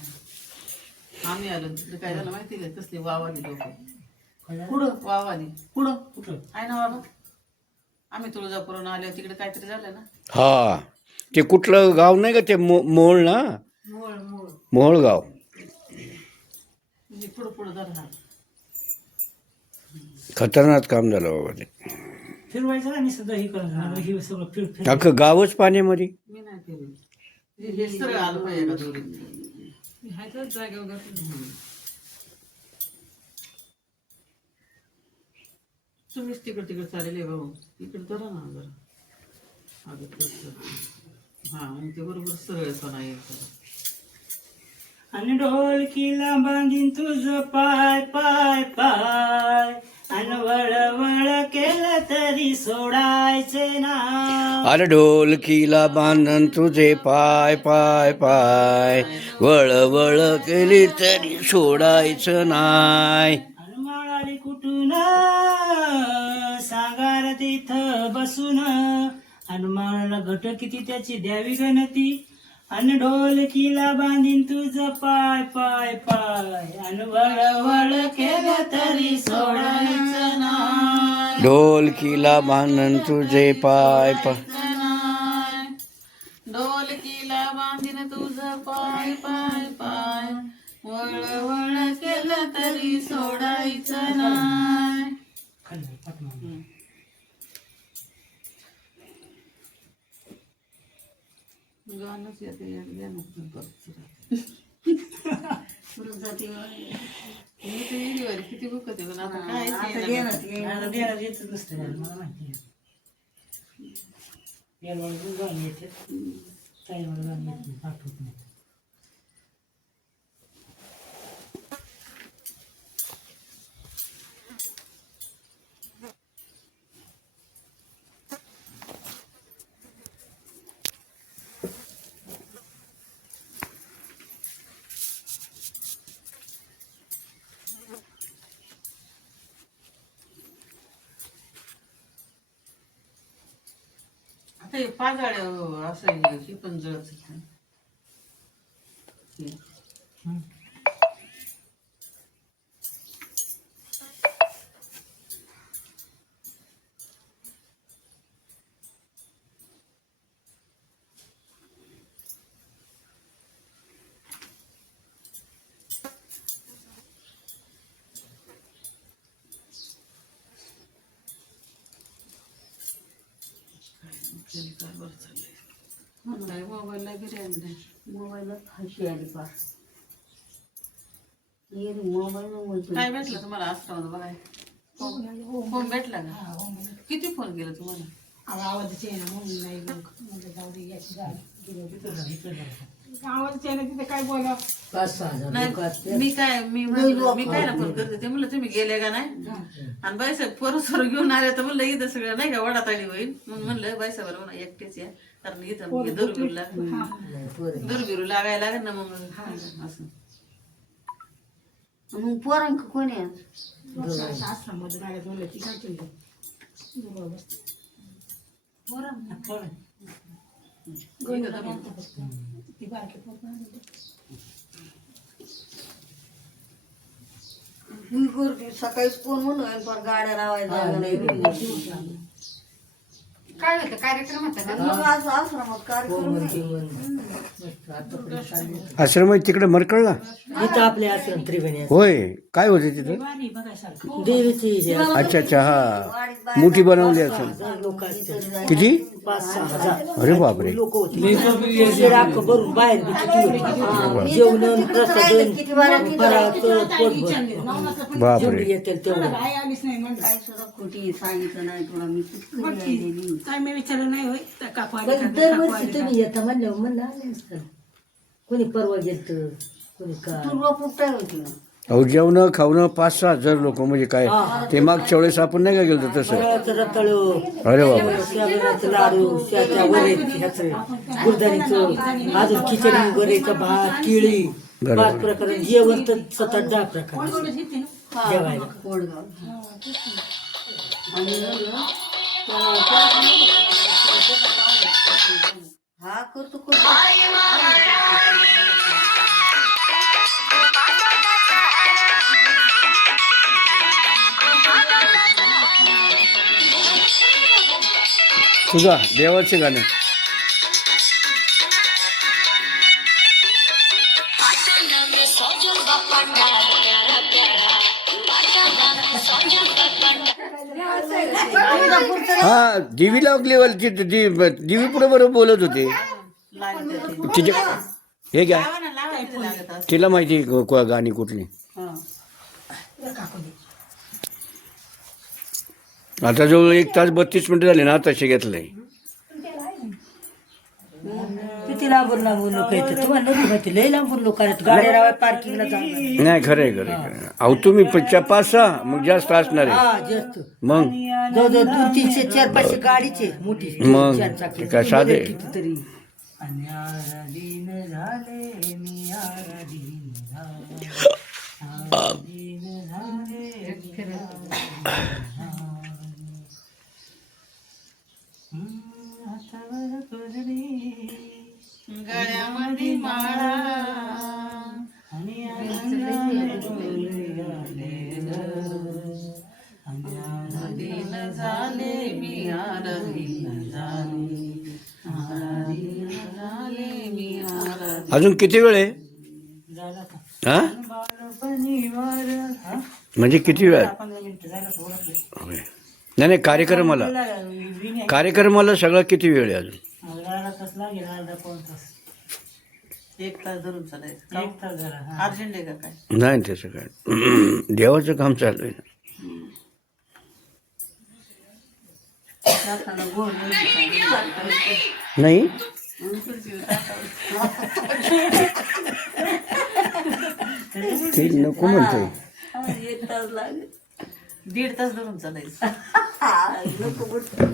आम्ही आलो तिकडे काय झालं माहिती का कसली वावाली लोक पुढं वावाली पुढं कुठं आहे ना बाबा आम्ही तुळजापूरून आलो तिकडे काहीतरी झालं ना हा ते कुठलं गाव नाही का ते मोहोळ ना मूळ मूळ मोहोळ गाव म्हणजे पुढं पुढं धरणार खतरनाक काम झालं बाबा ते. फिरवायचं आणि सध्या हे करायचं हे सगळं फिर अख्खं गावच पाण्यामध्ये. मी नाही केली हे सरळ आलं पाहिजे का दोरीत. ह्याच्याच जागेवर घातलं. तुम्हीच तिकडे चालले भाऊ इकडे धरा ना जरा अगं तसं हा मग ते बरोबर सरळ पण आहे आणि ढोलकीला बांधीन तुझ पाय पाय पाय आणि वळवळ केलं तरी सोडायचे ना. अरे ढोलकीला बांधन तुझे पाय पाय पाय, वळवळ केली तरी सोडायचं नाय. आणि माळाली कुठून सांगार तिथं बसून आणि माळाला घट किती त्याची द्यावी गणती. आणि ढोलकीला बांधीन तुझ पाय पाय पाय आणि वळवळ केलं तरी सोडायचं नाही. ढोलकीला बांधन तुझे पाय पाय, ढोलकीला बांधीन तुझं पाय पाय पाय, वळवळ केलं तरी सोडायचं नाही. खाली पाठीमागे. गाणंच येते मी तर येईवर किती बुकत आहे पण आता काय आता दे ना ते. मला देणार येतच नसतं मला, मला माहिती आहे. याला गाणं येते ताई मला गाणं येत नाही, पाठवत नाही. आता हे पाजाळ्या असं हे पण जळच मोबाईलला बिर्याणी नाही. मोबाईलला फाशी आली पार. ये रे मोबाईल काय भेटलं तुम्हाला आश्रमात बघाय फोन भेटला का किती फोन केला तुम्हाला आवाजाची आहे ना म्हणून नाही मग म्हणलं जाऊ दे याची झाली. आवाजाची आहे ना तिथे काय बोला. 5-6 नाही मी काय ना फोन करते ते म्हणलं तुम्ही गेले का नाही आणि बाईसाहेब पोरसोर घेऊन आले तर म्हणलं इथं सगळं नाही का वडाताडी होईल म्हणून म्हणलं बाईसाहेब म्हणा एकटेच या कारण इथं दुर्बिरू लागायला लागेल ना मग असं मग पोरांक कोणी आहे? आश्रममध्ये गाड्यात म्हणलं ती काय केली ती बारकी पोरं ही गर्दी सकाळीच कोण म्हणून पण गाड्या लावायला जागा नाही. काय होतं कार्यक्रम होता का मग असं आश्रमात कार्यक्रम नाही. आश्रम आहे तिकडे मरकळला. इथं आपले आश्रम त्रिवेणी होय, काय होते तिथं? वारी बघायसारखं. देवीची हे असते. अच्छा अच्छा, हा मोठी बनवली असेल. लोक असते किती? 5-6 हजार अरे बापरे. लोक होते. राख भरून बाहेर बी किती होती. जेवण प्रसादन फराळाचं पोटभर बापरे. जेवढी येतील तेवढं. आई आलीच नाही म्हणलं काय सुद्धा खोटी सांगितलं नाही तुला मी किती आलेली. काय मी विचारलं नाही होय त्या काकू आली पण का? दरवर्षी तुम्ही येता म्हणल्यावर म्हणलं आले असतं. कोणी परवा गेलत कोणी काय. तू रोप उपटाय होती ना. अहो जेवणं खावणं 5-6 हजार लोक म्हणजे काय ते मागच्या वेळेस आपण नाही का गेलो तसं. फराळाचं रताळं, अरे बापरे. शेवयाचं लाडू, त्याच्या वरेचं गुरदाणीचं, अजून खिचडी वरेचा भात, केळी, बरोबर. 5 प्रकार जेवण तर 7-10 प्रकार जेवायला. कोडगाव हा करतो करतो. तुझा देवाचे गाणं. सौजन का पंडाल प्यारा प्यारा, पाटा दाना सौजन का पंडाल हा दिवी लागली दिवी पुढे बरोबर बोलत होते तिचे हे घ्या लावा ना, लावा किती लागत असं. तिला माहिती गाणी कुठली आता जवळ 1 तास 32 मिनिटं झाले ना तसे घेतलंय किती लांबून लांबून लोक येतात तुम्हाला नदी होती लय लांबून लोक आहेत गाड्या लावा पार्किंगला जाणार नाही खरंय खरंय अहो तुम्ही 5-6 मग जास्त असणार आहे हा जास्त मग जवळजवळ 200-300 400-500 गाडीचे मोठी मग 4 चाकी काय साधे कितीतरी अन्याराधीन झाले मी आराधीन झाले हातावर पदरी गळ्यामध्ये माळा आणि आराधीन झाले मी आराधीन झाले आराधीन झाले मी आराधीन. अजून किती वेळ आहे झाला का हा बालपणीवर हा म्हणजे किती वेळ आहे? 15 मिनिटं झालं का ओळखले होय. नाही नाही कार्यक्रमाला सगळं किती वेळ आहे अजून अर्धा तास लागेल अर्धा पाऊण तास 1 तास धरून चालायचं 1 तास झाला हा अर्जंट आहे का काय? नाही त्याचं काय देवाचं काम चालू आहे ना जाताना गोड नाही नाही ते नको म्हणतोय 1 तास लागेल 1.5 तास धरून चालायचं. नको बोलतो.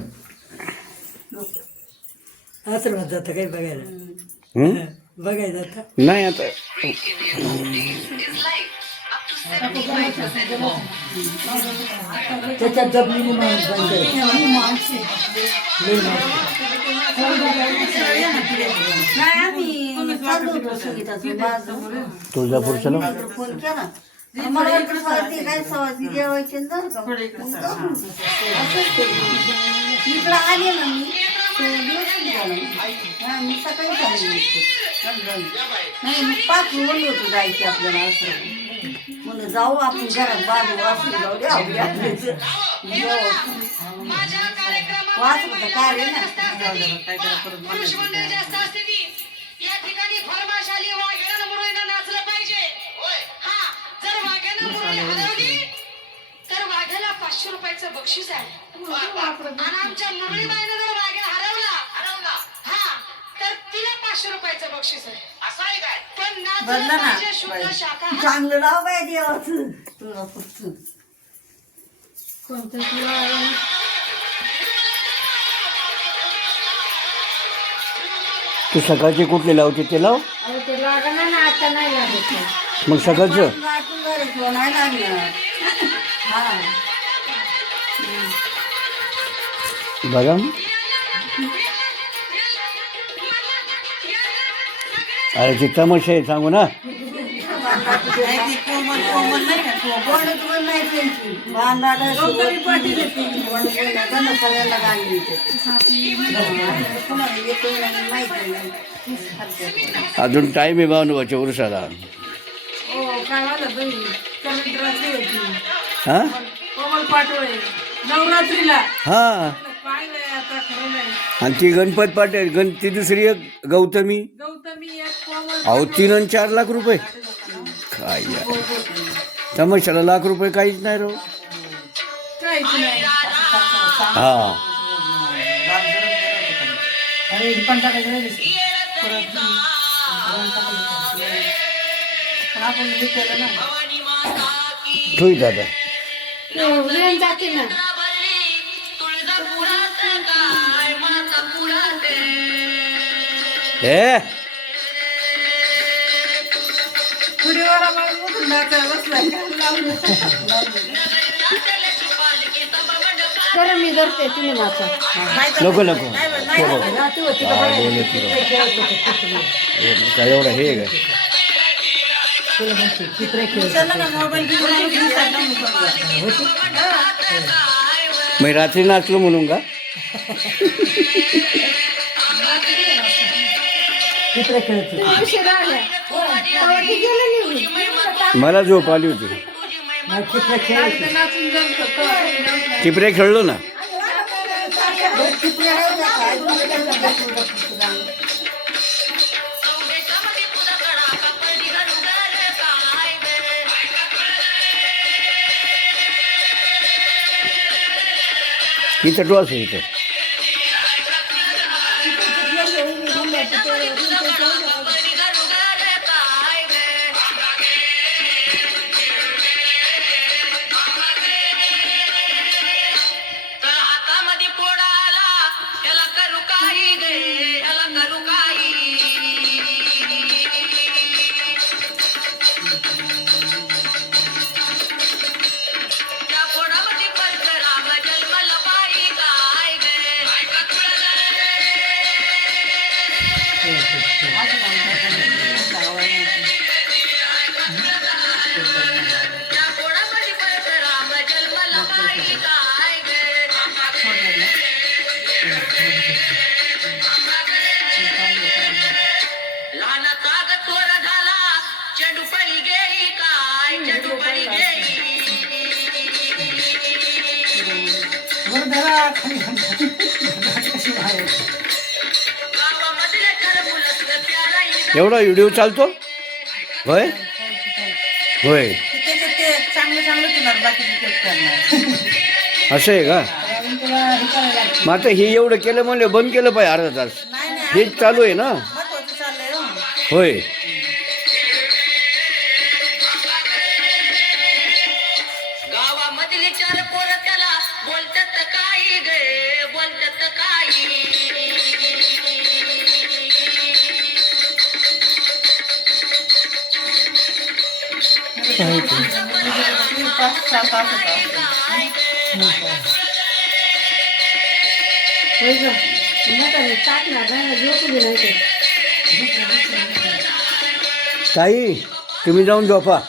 असं म्हणत जातं काही बघायला हं? बघायला जातं नाही आता त्याच्यात जबलीने माणूस बनतोय. नाही आम्ही चाललो होतो संगीताचं माझं म्हणून तुळजापूरचं ना फोन केला मला वाटलं सवासी काय सवासी जेवायचे न झालं का मग जाऊ. असंच केलं. इकडं आले ना मी तो दिवस झाला हा मी सकाळी झाली नाही मी 5 म्हणलं होतं जायचे आपल्याला असं म्हणून जाऊ आपण घरात बाजू वाचून जाऊ द्या वाचलं तर काय रे ना काय करा परत म्हणायचं. या ठिकाणी फरमाश आली वाघ्यानं मुरळीनं नाचलं पाहिजे हा जर वाघ्यानं मुरळी हरवली तर वाघ्याला 500 रुपयाचं बक्षीस आहे आणि आमच्या मुरळीबाईनं जर वाघ्या हरवला हा तर तिला 500 रुपयाचं बक्षीस आहे असं आहे काय पण बदला नाचलं ना, पाहिजे शुद्ध बाई. शाकाहारी चांगलं नाव काय देवाचं तुला फक्त तू सकाळचे कुठले लावते ते लाव मग सकाळचं नाटून झाले नाही लागलं हा बदाम अरे ते तमाशा आहे सांगू ना नाही ती कोमल कोमल नाही का कोमल. कोणच पण नाही त्यांची बांधाला पाठी देते त्यांना सगळ्यांना गाणी देते कोणाला येतो नाही माहिती नाही अजून टाईम आहे भावनोबाच्या उरसाला हो काय झालं बाई कमेंट रात्री होती हा कोमल पाटोळे नवरात्रीला हा पाहिलंय आता खरं नाही आणि ती गणपत पाटील ती दुसरी एक गौतमी गौतमी एक कोमल अहो 3 आणि 4 लाख रुपये काय यार. तमाशाला ₹1 लाख काहीच नाही राव काहीच नाही हा अरे पण टाकायचं नाही पण आपण हे केलं ना ठोई दादा जाते ना ए पुढेवाला माणूस उठून नाचायला बसलाय तर मी करते तुम्ही नाचा नको नको काय एवढं हे आहे चला ना मोबाईल घेऊन मी रात्री नाचलो म्हणून का चित्र खेळत होते. उशिरा आल्या आवडती गेलं निघून मला झोप आली होती चित्र खेळायचं नाचून जमतं टिपरे खेळलो ना टिपऱ्या नव्हत्या काय चौघेच्यामध्ये तुझा कडा कापडी घालून रे काय गे इथं डोस आहे इथं. हातामध्ये पोडाला याला करू काही गे याला करू काही त्या पोडामध्ये परशुराम जन्मला बाई काय गे त्या पोडामध्ये परशुराम जन्मला बाई काय गे लहानाचा ग चोर झाला चेंडू पडी गेली काय चेंडू पडी गेली गावामधले खरबुलच ग प्यारा इथं एवढा व्हिडिओ चालतो होय होय त्याच्यात ते चांगलं चांगलं तुला बाकीचे तेच करणार असं आहे का. मग आता हे एवढं केलं म्हणले बंद केलं पाहिजे अर्धा तास. नाही नाही हेच चालू आहे ना. महत्वाचं चाललंय हो होय गावामधले चार पोरं त्याला बोलतात काही गे बोलतात काही पाच सहा तास होता ताई तुम्ही जाऊन झोपा.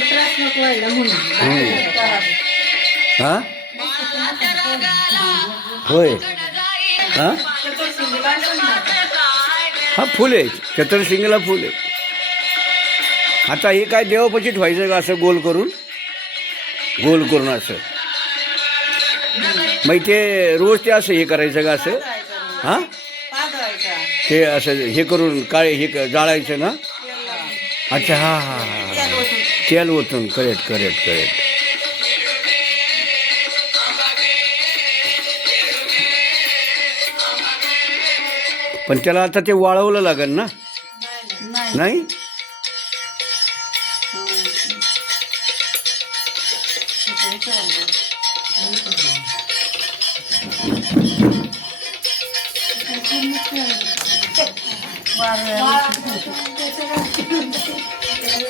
त्रास नको व्हायला म्हणून हा होय हा हा फुल आहे चतुर्सिंगीला फुल आहे. आता हे काय देवापाशी ठेवायचं का असं गोल करून असं मग ते रोज ते असं हे करायचं का असं हां पाजवायचा ते असं हे करून काळे हे जाळायचं ना. अच्छा हां हां हां तेल ओतून करेक्ट. पण त्याला आता ते वाळवलं लागेल ना. नाही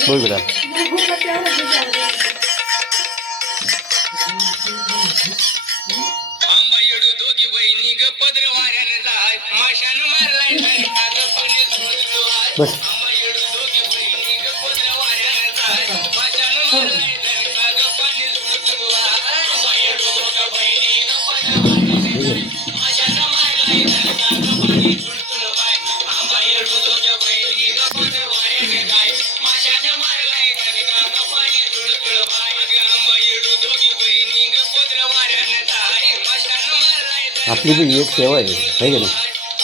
बोल बेटा. आंबा येडू दोघी बहिणी ग पदर वाऱ्याने जाय माशानं मारलाय झटका ग कोणी झोडलो आहे. बस आंबा येडू दोघी बहिणी ग पदर वाऱ्याने जाय माशानं मारलाय झटका ग कोणी झोडलो आहे. आंबा येडू दोघी बहिणी ग पदर वाऱ्याने जाय माशानं मारलाय झटका ग कोणी झोडलो आहे. आंबा येडू दोघी बहिणी ग पदर वाऱ्याने जाय माशानं मारलाय झटका ग कोणी झोडलो आहे. आंबा येडू दोघी बहिणी ग पदर वाऱ्याने जाय माशानं मारलाय आपली पण एक सेवा आहे है का नाही.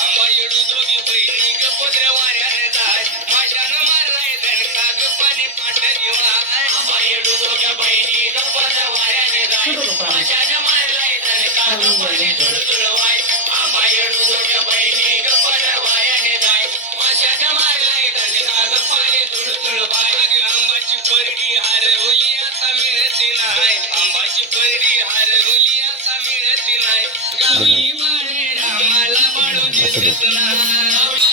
आंबा येडू दोघी बहिणी ग पदर वाऱ्याने जाय माशानं मारलाय झटका ग पाणी पाट जीवाय. आंबा येडू दोघी बहिणी ग पदर वाऱ्याने जाय माशानं मारलाय झटका ग पाणी तुळतुळवाय. आंबा येडू दोघी बहिणी ग पदर वाऱ्याने जाय माशानं मारलाय झटका ग पाणी तुळतुळवाय. आंबाची परडी हरवली आता मिळते नाही आंबाची परडी हरवली आता मिळते नाही. गावी बाळे रामाला बाळू दिसत नाही.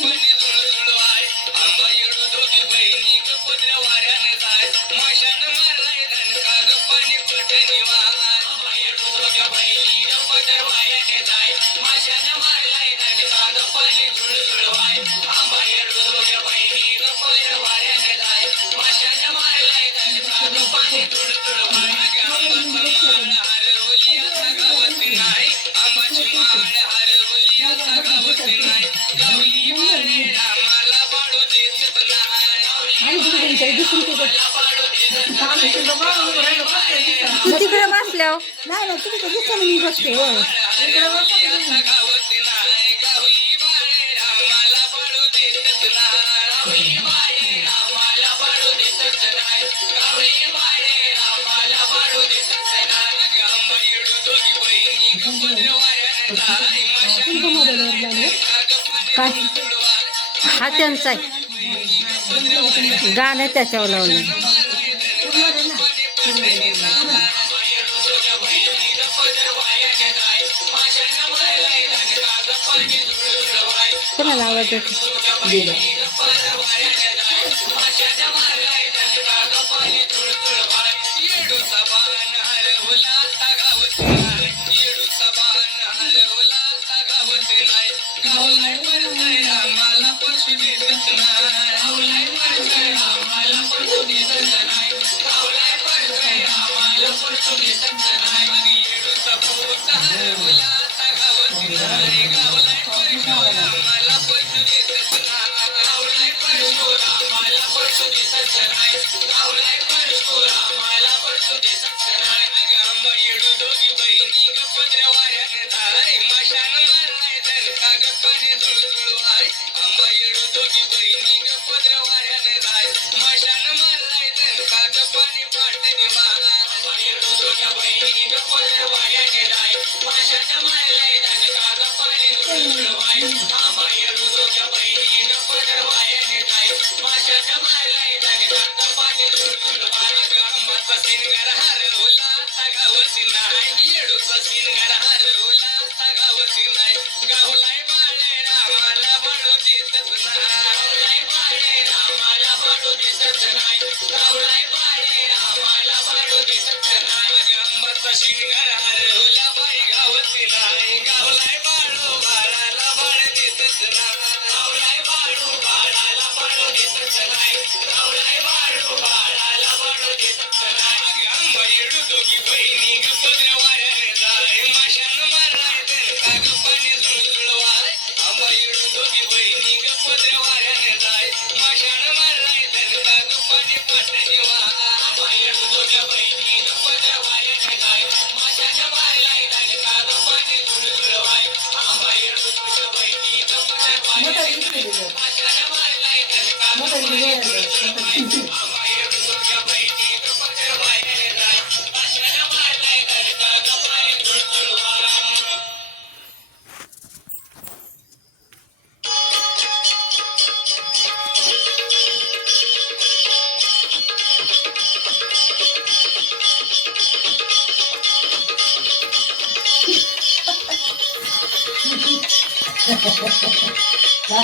पाणी तुळतुळवाय. आंबा येडू दोघी बहिणी ग पदर वाऱ्याने जाय माशानं मारलाय झटका ग पाणी पटणी वाय. आंबा येडू दोघी बहिणी ग पदर वाऱ्याने जाय माशानं मारलाय झटका ग पाणी तुळतुळवाय. आंबा येडू दोघी बहिणी ग पदर वाऱ्याने जाय माशानं मारलाय झटका ग पाणी तुळतुळवाय. आंबाची माळ हरवली आता गावात नाही आंबाची माळ हरवली आता गावात नाही. गावी बाळे रामाला बाळू देत नाही. गावी बाळे तू तिकडे बसल्यावर नाही ना तुम्ही तर दिसता मी बसते हो काय हा त्यांचा आहे गाणं त्याच्यावर लावलं कोणाला आवडतं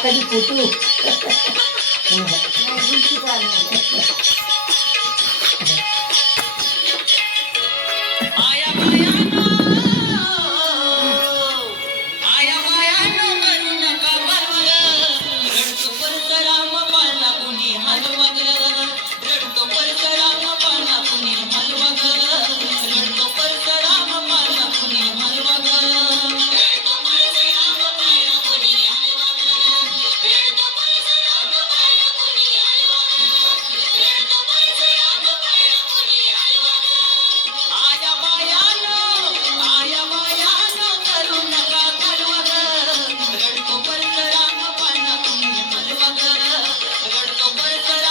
कधी फोटो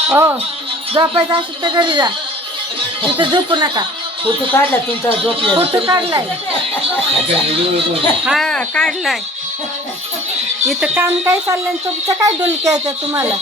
हो झोपायचं असेल तर घरी जा तिथं झोपू नका फोटो काढला तुमचा झोपला फोटो काढलाय हा काढलाय इथं काम काय चाललंय तुमचं काय डुलक्यायचं तुम्हाला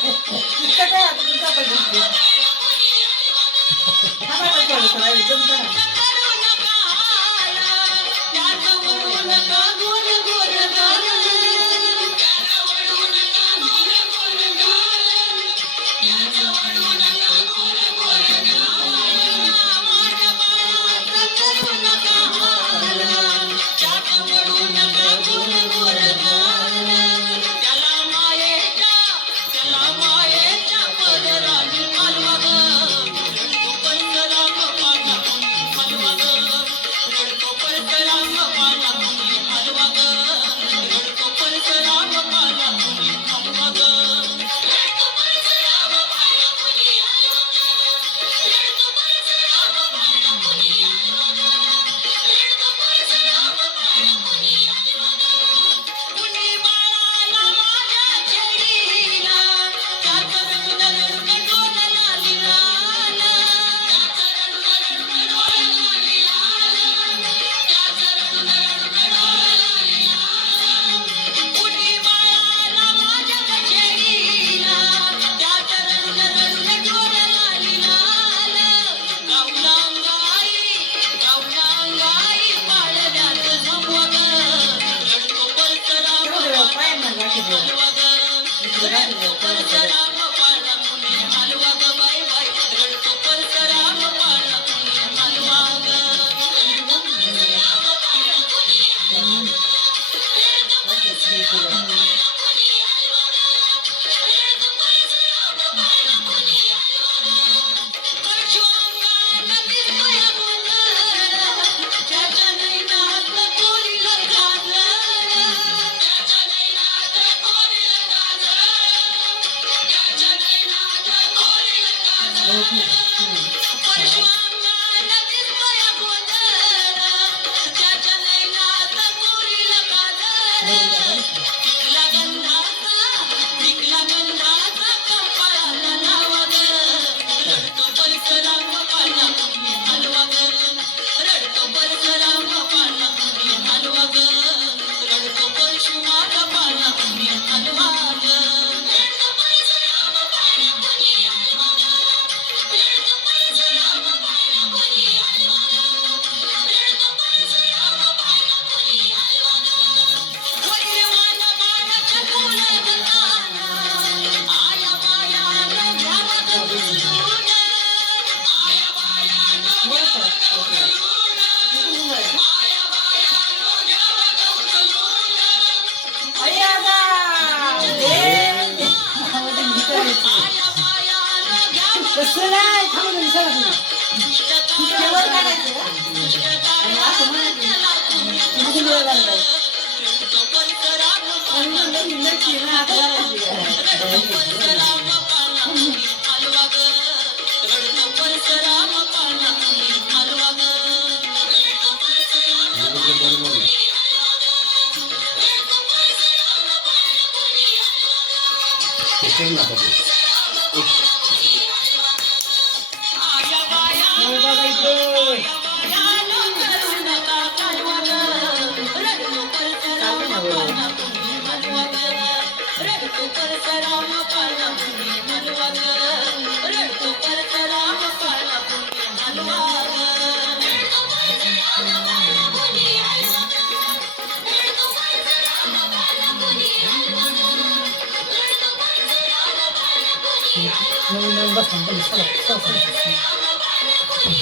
नवीन बसून पण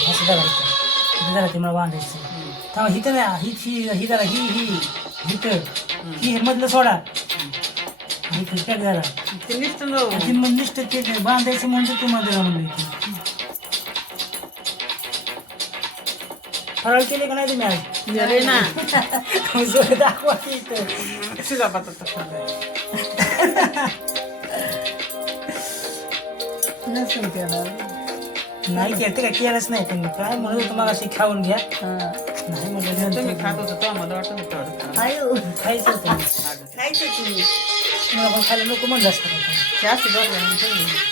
असं जरा ते मला बांधायचं तेव्हा हिथं नाही ही जरा ही मधलं सोडा पॅक झाला ती मग निष्ठ ते बांधायचं म्हणतो तुम्हाला जरा म्हणलं इथे फराळ केले का नाही तुम्ही आज ना दाखवा नाही केलं काय केलंच नाही पण काय म्हणून तुम्हाला अशी खाऊन घ्या नाही म्हटलं तुम्ही खात होता तो आम्हाला वाटत होतं आयो खायचं होतं खायचं तुम्ही मला पण खायला नको म्हणलं असतं जास्त बरं तुम्ही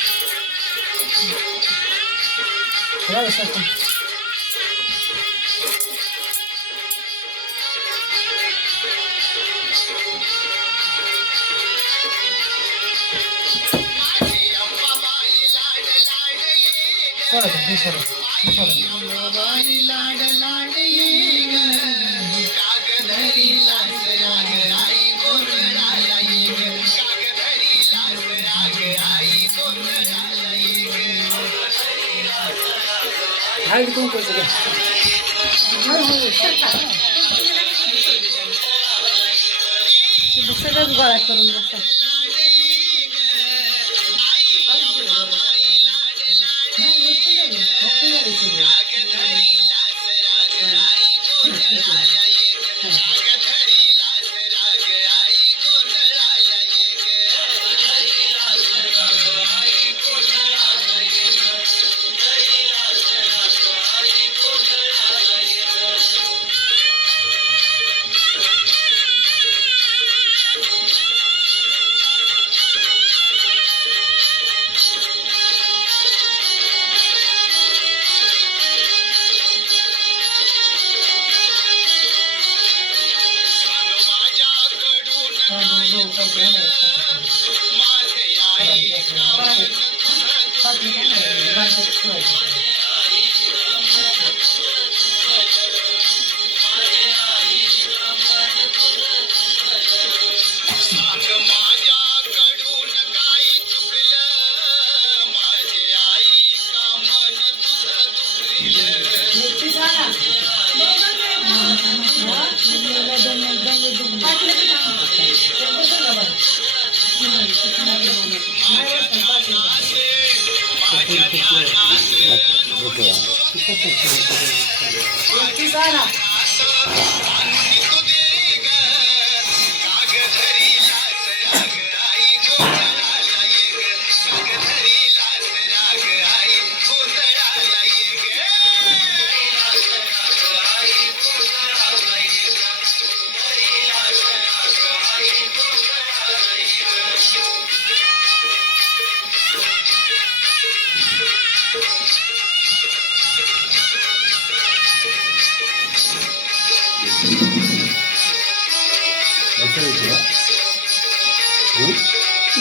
हळदी कुंकूचं घ्या सगळंच गोळा करून बसा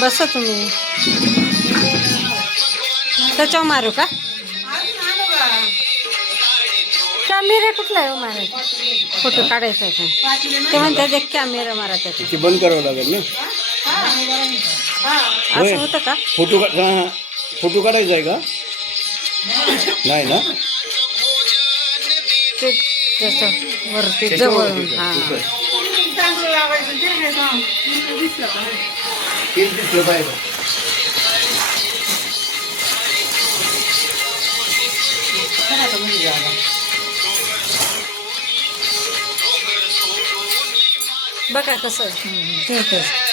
बसा तुम्ही. त्याच्यावर मारू का? कॅमेरा कुठला आहे हो मारा? फोटो काढायचा आहे का? ते म्हणतात एक कॅमेरा मारा त्याचा. ते बंद करावं लागेल ना. असं होतं का? फोटो फोटो काढायचा आहे का? नाही ना. ते त्याच्या वरती जवळ. हा चांगलं लावायचं ते काय काम दिसलं का? तेच दिसलं पाहिजे. करायचं म्हणजे जागा. बघा कसं. ठीक आहे.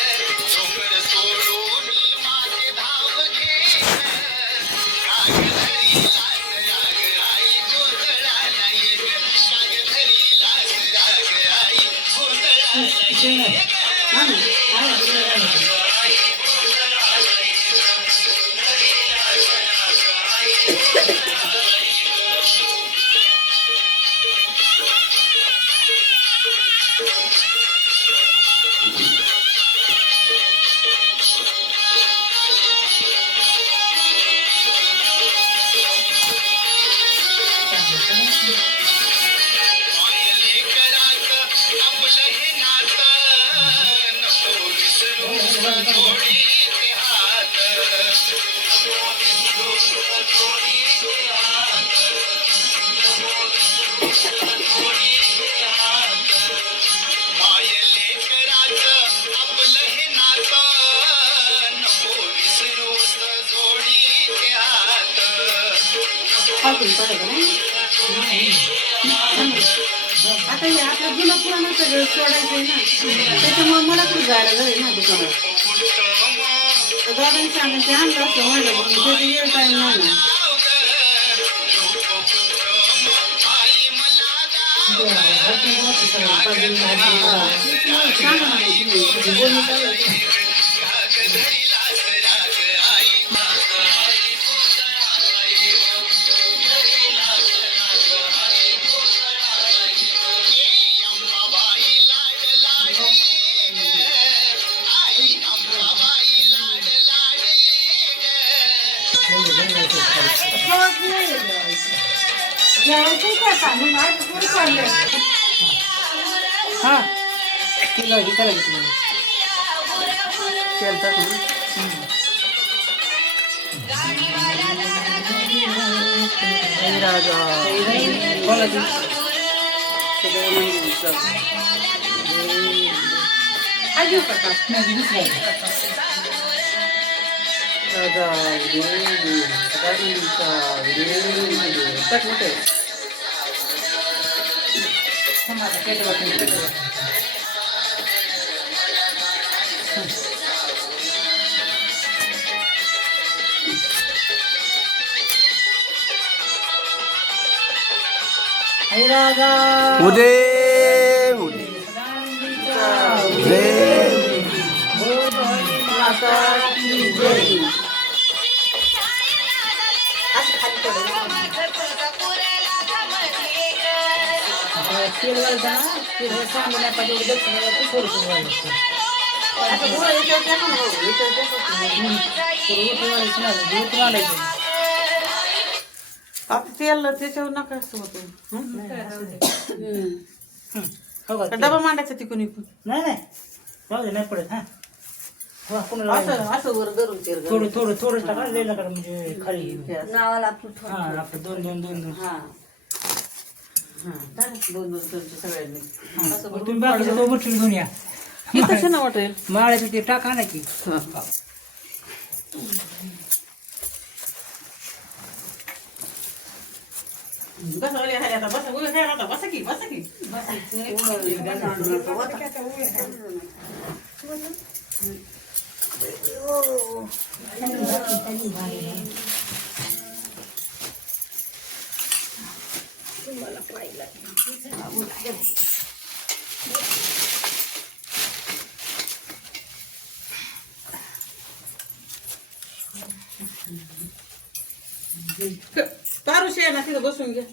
आता हे आपलं जुनं पुराणं सगळं सोडायचंय ना, त्याच्यामुळे मला कुठं जायला घरी ना दुकानात. दादांनी सांगून ते आणलं असं म्हणलं पण त्याचं वेळ टाईम नाही ना. सांगा ना तुम्ही बोलणं चालू आहे. हा ती गाडी करायची तुम्ही. तेल टाकून बोला ती. अजून प्रकाश नाही दुसरं आहे. समाजा पेटवा तुम्ही, पेटवा. उदे उदे आता तेल त्याच्यावर नका असं होतं. हो का? डबा मांडायचा तिकून इकून नाही नाही राहू दे, नाही पडत. हा हो, कोणाला असं असं वर धरून चिर थोडं थोडं थोडं टाका, लय नका म्हणजे खाली. नावाला आपलं हा आपलं दोन दोन दोन दोन. हा दोन दोन चमचे सगळ्यांनी असं मग तुम्ही बाकीचं तो बटून घेऊन या किती छान वाटेल. माळ्याचं ते टाका ना की बसा ओले खाली आता, बसा उभे खायला आता, बसा की बसा की. पारुशी आहे ना तिथं बसून घ्या.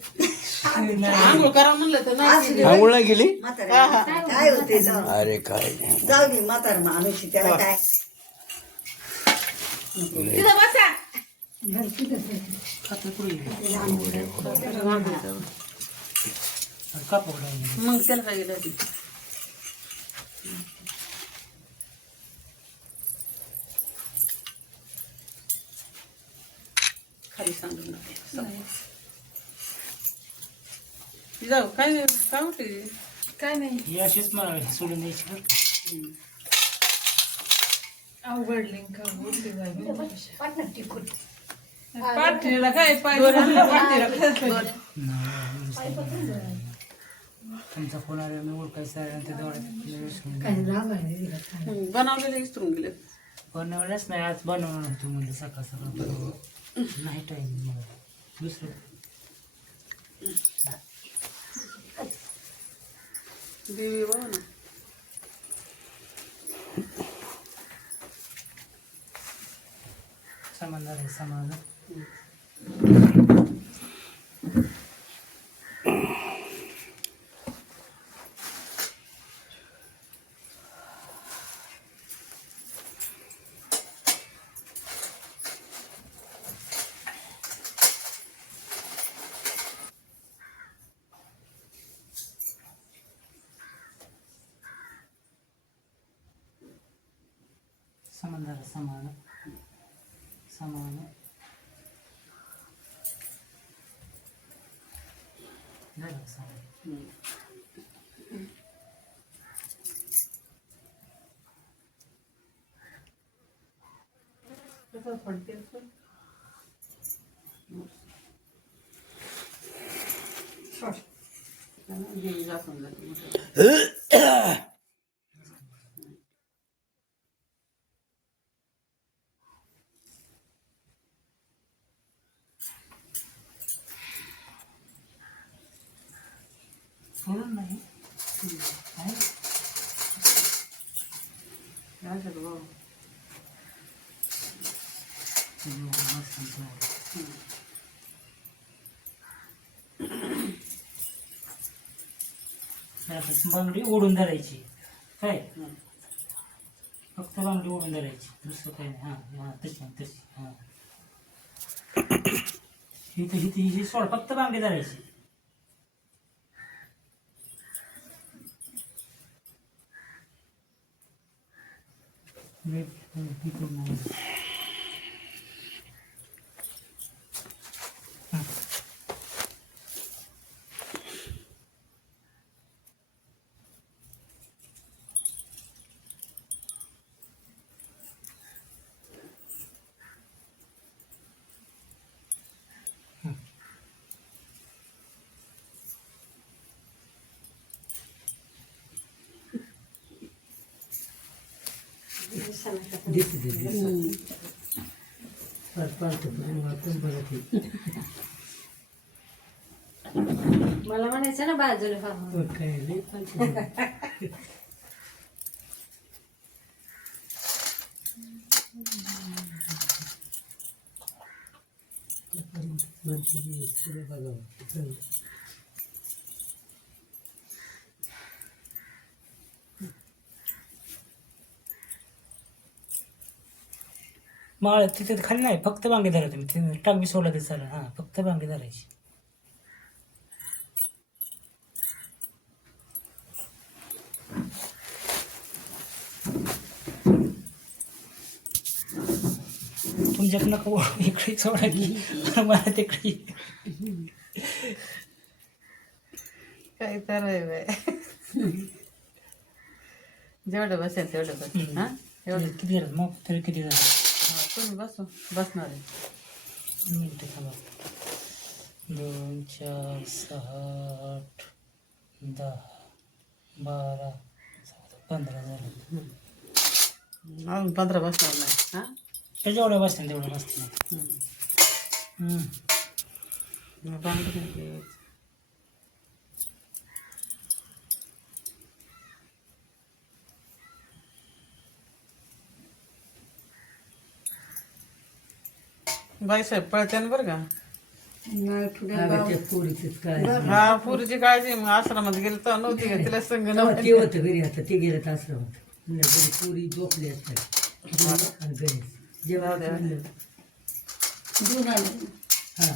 आंघोळ करा म्हणलं तर नाही. आंघोळ नाही गेली म्हातारा काय होते जाऊ अरे काय नाही. जाऊ दे म्हातारा माणूस त्याला काय तिथं बसा. मग त्याला काय गेलं ते. खाली सांगू नका. जाऊ काय नाही काय होते. काय नाही ही अशीच मला सोडून द्यायची बरं का. अवघडले का उरली जागी पाठीला काय पाय पाठीला तुमचा फोन आला मी ओळखायचा आणि ते बनवलेले विसरून गेले. बनवलंच नाही आज बनवणार होतो म्हणजे सकाळ सकाळ नाही टाईम मला दुसरं देवी बघ ना. समाधान आहे समाधान समाधान समाधान समाधान झालं समाधान कसं पडते देवी दाखवून जाते. फोडून नाही आहे काय झालं बाबा. बांगडी ओढून धरायची काय फक्त बांगडी ओढून धरायची दुसरं काय नाही. हां हां तशी तशी हां इथं इथे ही सोड फक्त बांगडी धरायची. मला म्हणायचं ना बाजूला माळ तिथे खाली नाही फक्त बांगडी धरा तुम्ही टांगवी सोडला ते चालेल. हां फक्त बांगडी धरायची. तुमच्याकडनं नको इकडे सोडा की मला तिकडे काय तर आहे बाय. जेवढं बसेल तेवढं बसेल. हा एवढं किती झालं मग तरी किती झालं हा, तुम्ही बसणार आहे. मिनटं थांबा 2 4 6 8 10 12 15 झालं अजून 15 बसणार नाही. हा ते जेवढं बसतील तेवढं बसतील बांगडी घ्यायची. बाईसाहेब पळते ना बरं का. नाही थोड्या अगं त्या पोरीचीच काय हा पुरीची काळजी. मग आश्रमात गेली तर नव्हती का तिला संग तेव्हा नव्हती. ते होतं घरी आता ते गेलं आश्रमात म्हणलं घरी पोरी झोपली असतात आणि घरी जेव्हा म्हणलं दूध आणलं. हा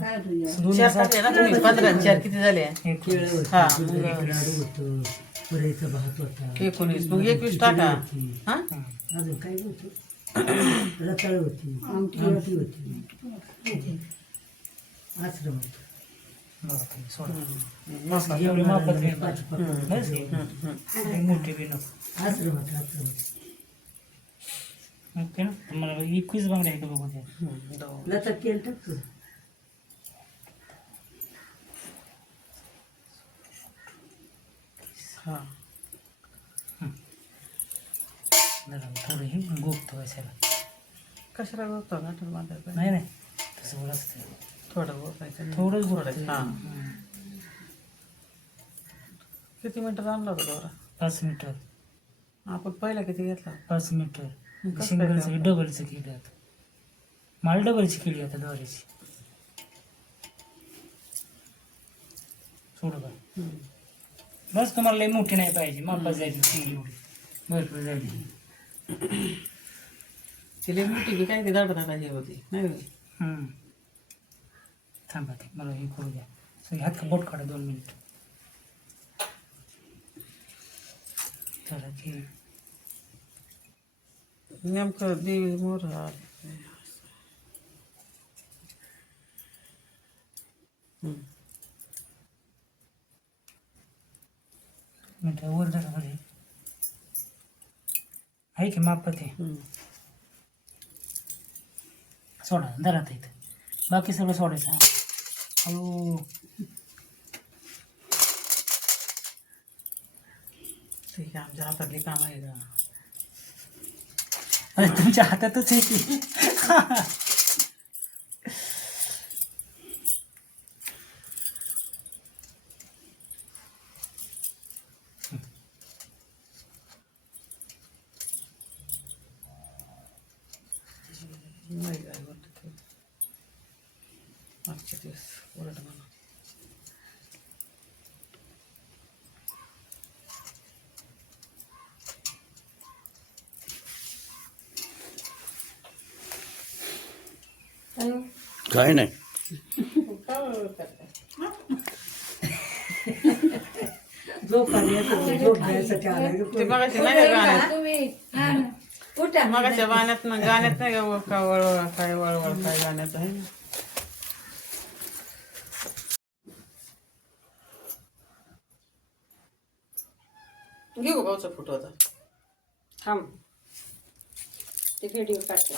काय तुझ्या चार टाकले ना तुम्ही 15 4 किती झाले. केळं हा, होतं मग- लाडू होतं पुऱ्याचा भात होता 19 मग 21 टाका. हा अजून काय होतं रताळ होती आमटी होती आश्रमात एवढी मापात नाही पाच मोठी बी नको आश्रमात ओके ना मला 21 बांगड्या आहे का बघू द्या लता तेल टाकतो हा जरा थोडं हे गोपतो असायला कशाला होतो गाठर बांधायचं. नाही नाही तसं बरं असतं थोडं बोलायचं. थोडंच गोपतो हा किती मिनिटं आणला होता दोरा. 5 मीटर आपण पहिला किती घेतला. 5 मीटर कसं सिंगलचं काय डबलचं केली आता मला डबलची केली आता द्वारेची थोडं का बस तुम्हाला लई मोठी नाही पाहिजे मापात जायची केली एवढी भरपूर जायची तिला मोठी बी काय ती दाट हे होती नाही होती. थांबा ते मला हे करू द्या सो हात का बोट काढा 2 मिनिट चला की नेमकं देवी मोर मिनिट वर जरा मध्ये आहे की मापात आहे सोडा धरा इथं बाकी सगळं सोडायचं हा हळू ठीक आहे. आमच्या हातातली काम आहे का. अरे तुमच्या हातातच आहे की नाही काय वाटत मागचे दिवस ओरड म्हणा. काय नाही झोप आली असं झोप घ्यायसाठी आला ते मगाशी नाही का गाण्यात तुम्ही उठा मगाच्या गाण्यात नाही का वळवळ काय वळवळ काय गाण्यात आहे ना. घेऊ भाऊचा फोटो आता. थांब ते व्हिडिओ काढते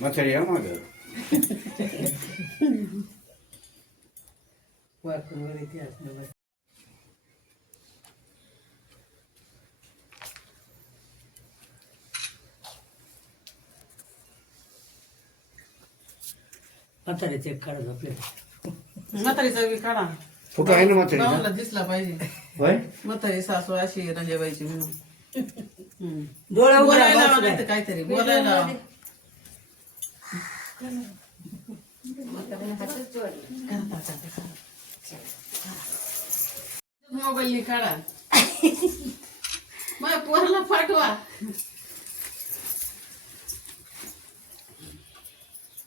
म्हातारी या माग वाकून इतिहास नाही म्हाताऱ्याचे काढत आपल्याला म्हातारीचा बी काढा. फोटो आहे ना म्हातारीचा भावाला दिसला पाहिजे. होय म्हातारी सासू अशी रंजेबाईची म्हणून. डोळा उघडा बोलायला बसलाय. नाही तर काहीतरी बोलायला. मोबाईल काढा माझ्या पोराला पाठवा.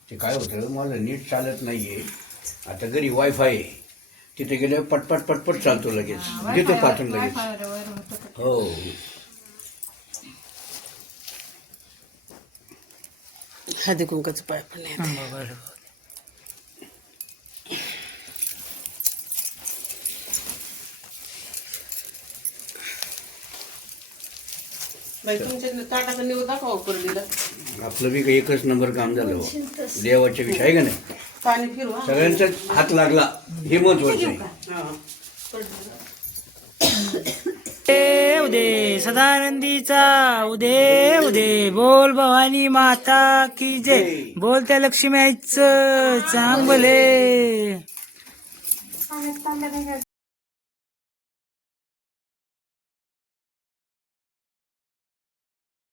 ते काय होतं मला नीट चालत नाहीये आता घरी वायफाय आहे, तिथे गेल्यावर पटपट पटपट चालतो लगेच, देतो पाठवून लगेच. हो हळदी कुंकाचं पाय पण नाही. बरं. बाई तुमच्या ताटाचं निवड दाखवा परडीला. आपलं बी काही एकच नंबर काम झालं हो. देवाच्या विषय आहे का नाही, पाणी फिरू हा. सगळ्यांचा हात लागला हे महत्वाचं आहे. हा. उदे सदानंदीचा उदे उदे बोल भवानी माता की जय, बोल त्या लक्ष्मी आईचं चांगले.